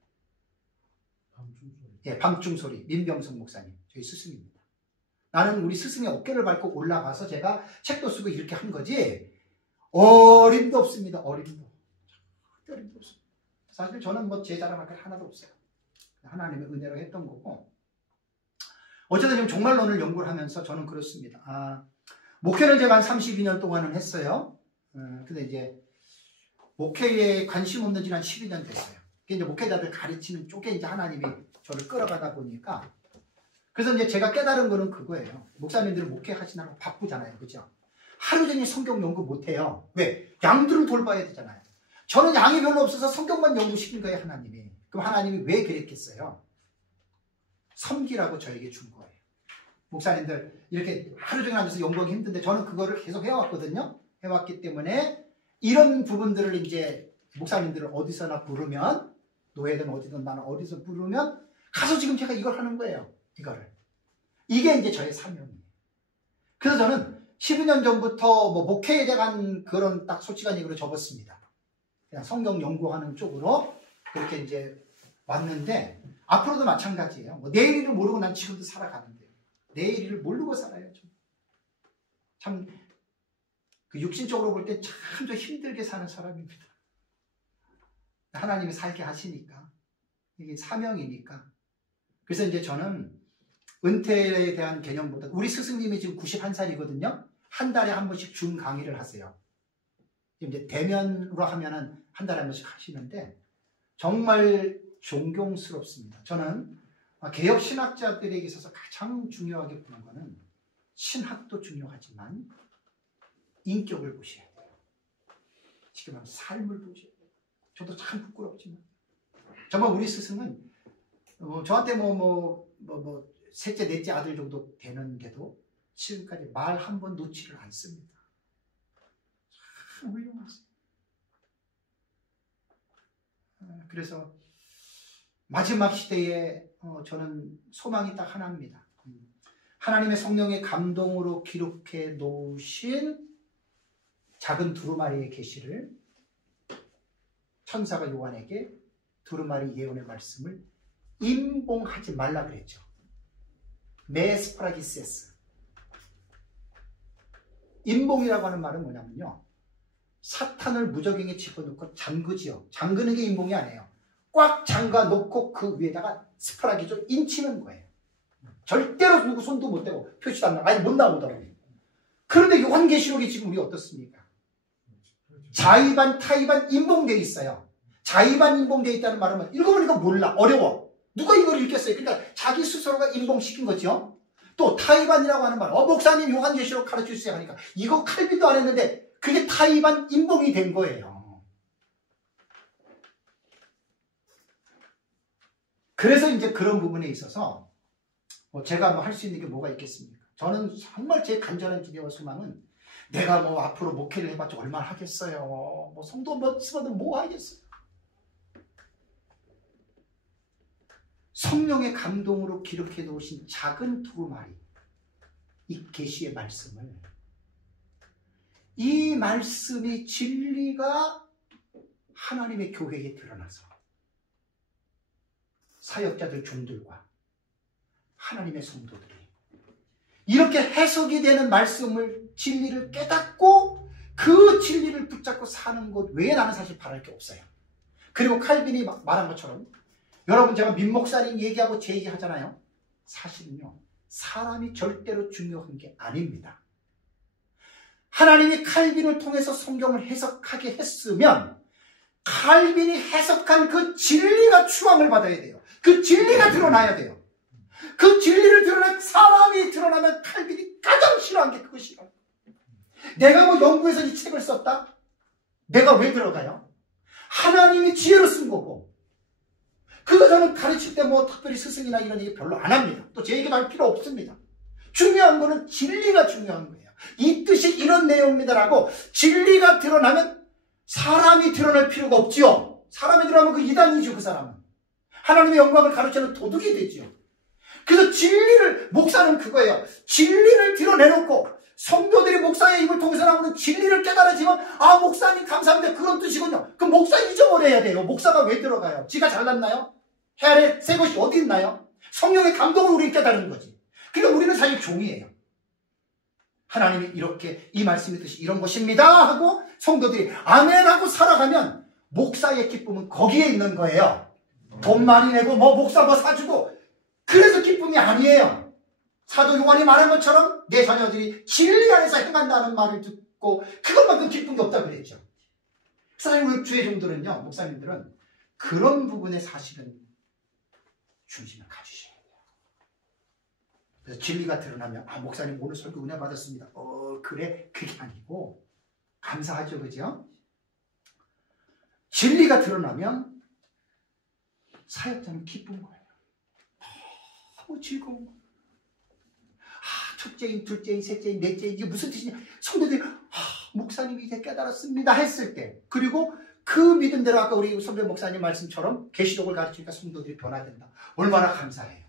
예, 밤중 소리. 민병성 목사님. 저희 스승입니다. 나는 우리 스승의 어깨를 밟고 올라가서 제가 책도 쓰고 이렇게 한 거지 어림도 없습니다. 어림도 없습니다. 사실 저는 뭐 제 자랑할 게 하나도 없어요. 하나님의 은혜로 했던 거고 어쨌든 지금 종말론을 연구를 하면서 저는 그렇습니다. 목회를 제가 한 32년 동안은 했어요. 근데 이제 목회에 관심 없는 지는 한 12년 됐어요. 이제 목회자들 가르치는 쪽에 이제 하나님이 저를 끌어가다 보니까 그래서 이제 제가 깨달은 거는 그거예요. 목사님들은 목회하시느라고 바쁘잖아요. 그죠? 하루 종일 성경 연구 못해요. 왜? 양들을 돌봐야 되잖아요. 저는 양이 별로 없어서 성경만 연구시킨 거예요. 하나님이. 그럼 하나님이 왜 그랬겠어요? 섬기라고 저에게 준 거예요. 목사님들 이렇게 하루 종일 앉아서 연구하기 힘든데 저는 그거를 계속 해왔거든요. 해왔기 때문에 이런 부분들을 이제 목사님들을 어디서나 부르면 노예든 어디든 나는 어디서 부르면 가서 지금 제가 이걸 하는 거예요. 이거를. 이게 이제 저의 사명이에요. 그래서 저는 12년 전부터 뭐 목회에 대한 그런 딱 솔직한 얘기로 접었습니다. 그냥 성경 연구하는 쪽으로 그렇게 이제 왔는데 앞으로도 마찬가지예요. 뭐 내일을 모르고 난 지금도 살아가는데 내일을 모르고 살아요. 참 그 육신적으로 볼 때 참 좀 힘들게 사는 사람입니다. 하나님이 살게 하시니까 이게 사명이니까. 그래서 이제 저는 은퇴에 대한 개념보다 우리 스승님이 지금 91살이거든요. 한 달에 한 번씩 줌 강의를 하세요. 이제 대면으로 하면은 한 달에 한 번씩 하시는데 정말 존경스럽습니다. 저는 개혁 신학자들에게 있어서 가장 중요하게 보는 거는 신학도 중요하지만 인격을 보셔야 돼요. 지금 삶을 보셔야 돼요. 저도 참 부끄럽지만 정말 우리 스승은 저한테 셋째 넷째 아들 정도 되는데도 지금까지 말 한 번 놓지를 않습니다. 참 훌륭하세요. 그래서 마지막 시대에 저는 소망이 딱 하나입니다. 하나님의 성령의 감동으로 기록해 놓으신 작은 두루마리의 계시를 천사가 요한에게 두루마리 예언의 말씀을 임봉하지 말라 그랬죠. 메스프라기세스. 임봉이라고 하는 말은 뭐냐면요, 사탄을 무적행에 집어넣고 잠그지요. 잠그는 게 임봉이 아니에요. 꽉 잠가 놓고 그 위에다가 스프라기죠, 인치는 거예요. 절대로 누구 손도 못 대고 표시도 안 나고 아예 못 나오더라고요. 그런데 요한계시록이 지금 우리 어떻습니까? 자의반 타의반 임봉되어 있어요. 자의반 임봉되어 있다는 말은 읽어보니까 몰라, 어려워. 누가 이걸 읽겠어요? 그러니까 자기 스스로가 임봉시킨 거죠. 또 타의반이라고 하는 말, 목사님 요한계시록 가르쳐주세요 하니까 이거 칼빈도 안 했는데 그게 타의반 임봉이 된 거예요. 그래서 이제 그런 부분에 있어서 제가 할 수 있는 게 뭐가 있겠습니까? 저는 정말 제 간절한 기대와 소망은 내가 앞으로 목회를 해봤자 얼마나 하겠어요. 성도 몇 쓰거든 뭐 하겠어요. 성령의 감동으로 기록해 놓으신 작은 두루마리, 이 계시의 말씀을, 이 말씀이 진리가 하나님의 교회에 드러나서 사역자들 종들과 하나님의 성도들이 이렇게 해석이 되는 말씀을, 진리를 깨닫고 그 진리를 붙잡고 사는 것 외에 나는 사실 바랄 게 없어요. 그리고 칼빈이 말한 것처럼 여러분, 제가 민 목사님 얘기하고 제 얘기 하잖아요. 사실은요, 사람이 절대로 중요한 게 아닙니다. 하나님이 칼빈을 통해서 성경을 해석하게 했으면 칼빈이 해석한 그 진리가 추앙을 받아야 돼요. 그 진리가 드러나야 돼요. 그 진리를 사람이 드러나면 칼빈이 가장 싫어한 게 그것이라. 내가 연구해서 이 책을 썼다? 내가 왜 들어가요? 하나님이 지혜로 쓴 거고. 그거 저는 가르칠 때 특별히 스승이나 이런 얘기 별로 안 합니다. 또 제 얘기도 할 필요 없습니다. 중요한 거는 진리가 중요한 거예요. 이 뜻이 이런 내용입니다라고 진리가 드러나면 사람이 드러날 필요가 없지요. 사람이 드러나면 그 이단이죠, 그 사람은. 하나님의 영광을 가르치는 도둑이 되지요. 그래서 진리를, 목사는 그거예요. 진리를 드러내놓고 성도들이 목사의 입을 통해서 나오는 진리를 깨달아지면 목사님 감사합니다, 그런 뜻이군요. 그럼 목사 잊어버려야 돼요. 목사가 왜 들어가요? 지가 잘났나요? 해 아래 새 것이 어디 있나요? 성령의 감동을 우리 깨달은 거지. 그러니까 우리는 사실 종이에요. 하나님이 이렇게 이 말씀의 뜻이 이런 것입니다 하고 성도들이 아멘 하고 살아가면 목사의 기쁨은 거기에 있는 거예요. 돈 많이 내고 목사 사주고 그래서 기쁨이 아니에요. 사도 요한이 말한 것처럼 내 자녀들이 진리 안에서 행한다는 말을 듣고 그것만큼 기쁜 게 없다 그랬죠. 사실 우리 주의 종들은요, 목사님들은 그런 부분에 사실은 중심을 가지셔야 돼요. 그래서 진리가 드러나면 목사님 오늘 설교 은혜 받았습니다. 그래, 그게 아니고 감사하죠, 그죠? 진리가 드러나면 사역자는 기쁜 거예요. 너무 즐거운 거예요. 첫째인, 둘째인, 셋째인, 넷째인, 이게 무슨 뜻이냐? 성도들이 목사님이 이제 깨달았습니다 했을 때, 그리고 그 믿음대로 아까 우리 선배 목사님 말씀처럼 계시록을 가르치니까 성도들이 변화된다. 얼마나 감사해요.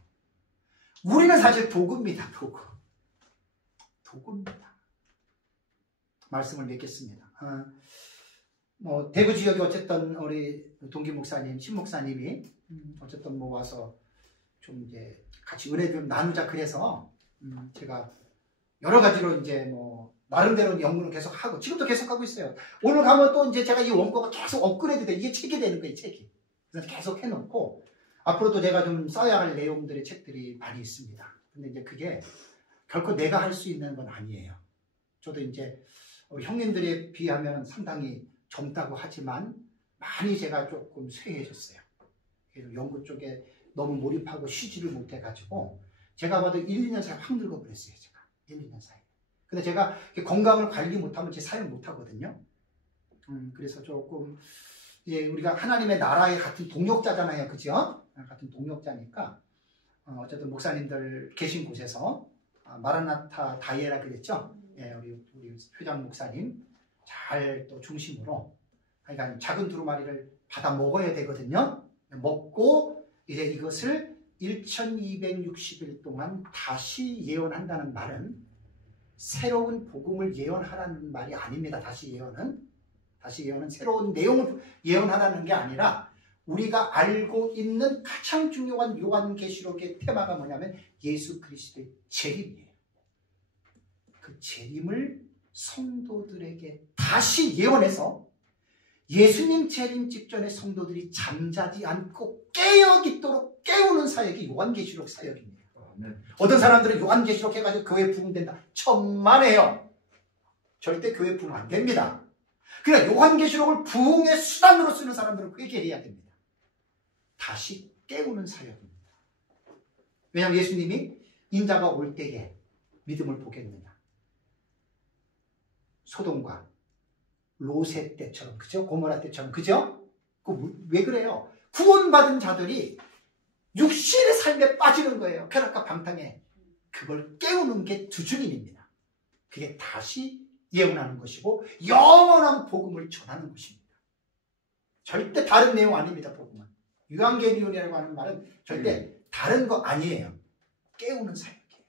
우리는 사실 도구입니다. 도구입니다. 말씀을 맺겠습니다. 대구 지역에 어쨌든 우리 동기 목사님, 신 목사님이 어쨌든 와서 좀 이제 같이 은혜 좀 나누자 그래서 제가 여러 가지로 이제 나름대로 연구를 계속 하고 지금도 계속 하고 있어요. 오늘 가면 또 이제 제가 이 원고가 계속 업그레이드 돼. 이게 책이 되는 거예요, 책이. 그래서 계속 해놓고 앞으로도 제가 좀 써야 할 내용들의 책들이 많이 있습니다. 근데 이제 그게 결코 내가 할 수 있는 건 아니에요. 저도 이제 우리 형님들에 비하면 상당히 젊다고 하지만 많이 제가 조금 쇠해졌어요. 그래서 연구 쪽에 너무 몰입하고 쉬지를 못해가지고 제가 봐도 1, 2년 사이에 확 늙어버렸어요. 제가 1, 2년 사이에. 근데 제가 건강을 관리 못하면 제 사역 못하거든요. 그래서 조금 예, 우리가 하나님의 나라의 같은 동역자잖아요, 그죠? 같은 동역자니까 어쨌든 목사님들 계신 곳에서 마라나타 다이애라 그랬죠? 예, 우리 회장 목사님 잘 또 중심으로 그러니까 작은 두루마리를 받아 먹어야 되거든요. 먹고 이제 이것을 1260일 동안 다시 예언한다는 말은 새로운 복음을 예언하라는 말이 아닙니다. 다시 예언은 새로운 내용을 예언하라는 게 아니라 우리가 알고 있는 가장 중요한 요한계시록의 테마가 뭐냐면 예수 그리스도의 재림이에요. 그 재림을 성도들에게 다시 예언해서 예수님 재림 직전에 성도들이 잠자지 않고 깨어있도록 깨우는 사역이 요한계시록 사역입니다. 어떤 사람들은 요한계시록 해가지고 교회 부흥된다. 천만에요. 절대 교회 부흥 안 됩니다. 그러니까 요한계시록을 부흥의 수단으로 쓰는 사람들은 회개해야 됩니다. 다시 깨우는 사역입니다. 왜냐하면 예수님이 인자가 올 때에 믿음을 보겠느냐. 소돔과 로세 때처럼, 그죠? 고모라 때처럼, 그죠? 왜 그래요? 구원받은 자들이 육신의 삶에 빠지는 거예요. 쾌락과 방탕에. 그걸 깨우는 게 두주인입니다. 그게 다시 예언하는 것이고 영원한 복음을 전하는 것입니다. 절대 다른 내용 아닙니다. 복음은. 유한계리온이라고 하는 말은 절대 다른 거 아니에요. 깨우는 사역이에요.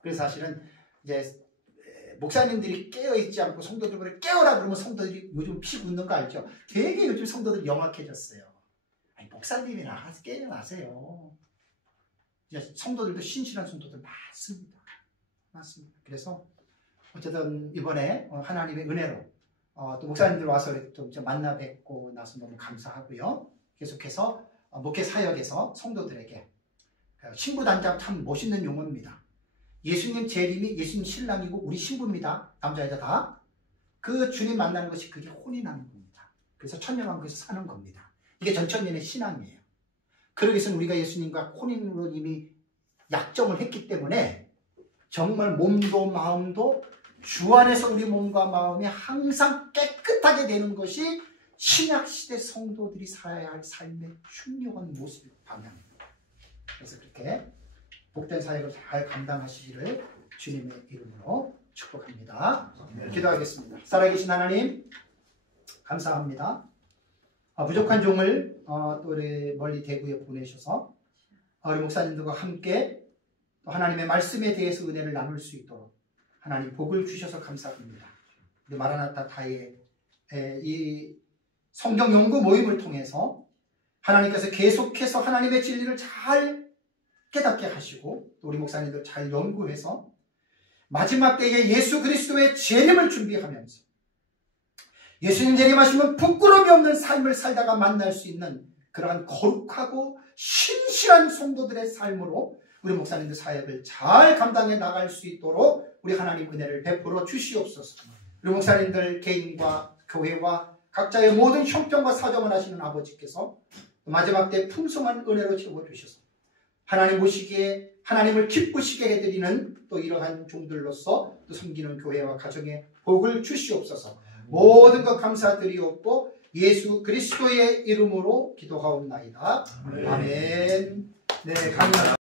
그래서 사실은 이제 목사님들이 깨어있지 않고 성도들을 깨어라 그러면 성도들이 요즘 피 굳는 거 알죠? 되게 요즘 성도들이 영악해졌어요. 아니, 목사님이 나가서 깨어나세요. 이제 성도들도 신실한 성도들 많습니다. 그래서 어쨌든 이번에 하나님의 은혜로 또 목사님들 와서 또 만나 뵙고 나서 너무 감사하고요. 계속해서 목회 사역에서 성도들에게 신부단장 참 멋있는 용어입니다. 예수님 재림이 예수님 신랑이고 우리 신부입니다. 남자 여자 다. 그 주님 만나는 것이 그게 혼인하는 겁니다. 그래서 천년왕국에서 사는 겁니다. 이게 전천년의 신앙이에요. 그러기 위해서는 우리가 예수님과 혼인으로 이미 약정을 했기 때문에 정말 몸도 마음도 주 안에서 우리 몸과 마음이 항상 깨끗하게 되는 것이 신약시대 성도들이 살아야 할 삶의 흉흉한 모습 방향입니다. 그래서 그렇게 복된 사역을 잘 감당하시기를 주님의 이름으로 축복합니다. 기도하겠습니다. 살아계신 하나님 감사합니다. 부족한 종을 또 우리 멀리 대구에 보내셔서 우리 목사님들과 함께 또 하나님의 말씀에 대해서 은혜를 나눌 수 있도록 하나님 복을 주셔서 감사합니다. 우리 마라나타 다이의 이 성경 연구 모임을 통해서 하나님께서 계속해서 하나님의 진리를 잘 깨닫게 하시고 우리 목사님들 잘 연구해서 마지막 때에 예수 그리스도의 재림을 준비하면서 예수님 재림하시면 부끄러움이 없는 삶을 살다가 만날 수 있는 그러한 거룩하고 신실한 성도들의 삶으로 우리 목사님들 사역을 잘 감당해 나갈 수 있도록 우리 하나님 은혜를 베풀어 주시옵소서. 우리 목사님들 개인과 교회와 각자의 모든 형편과 사정을 하시는 아버지께서 마지막 때 풍성한 은혜로 채워주셔서 하나님 보시기에 하나님을 기쁘시게 해드리는 또 이러한 종들로서 또 섬기는 교회와 가정에 복을 주시옵소서. 모든 것 감사드리옵고 예수 그리스도의 이름으로 기도하옵나이다. 아멘. 네, 감사합니다.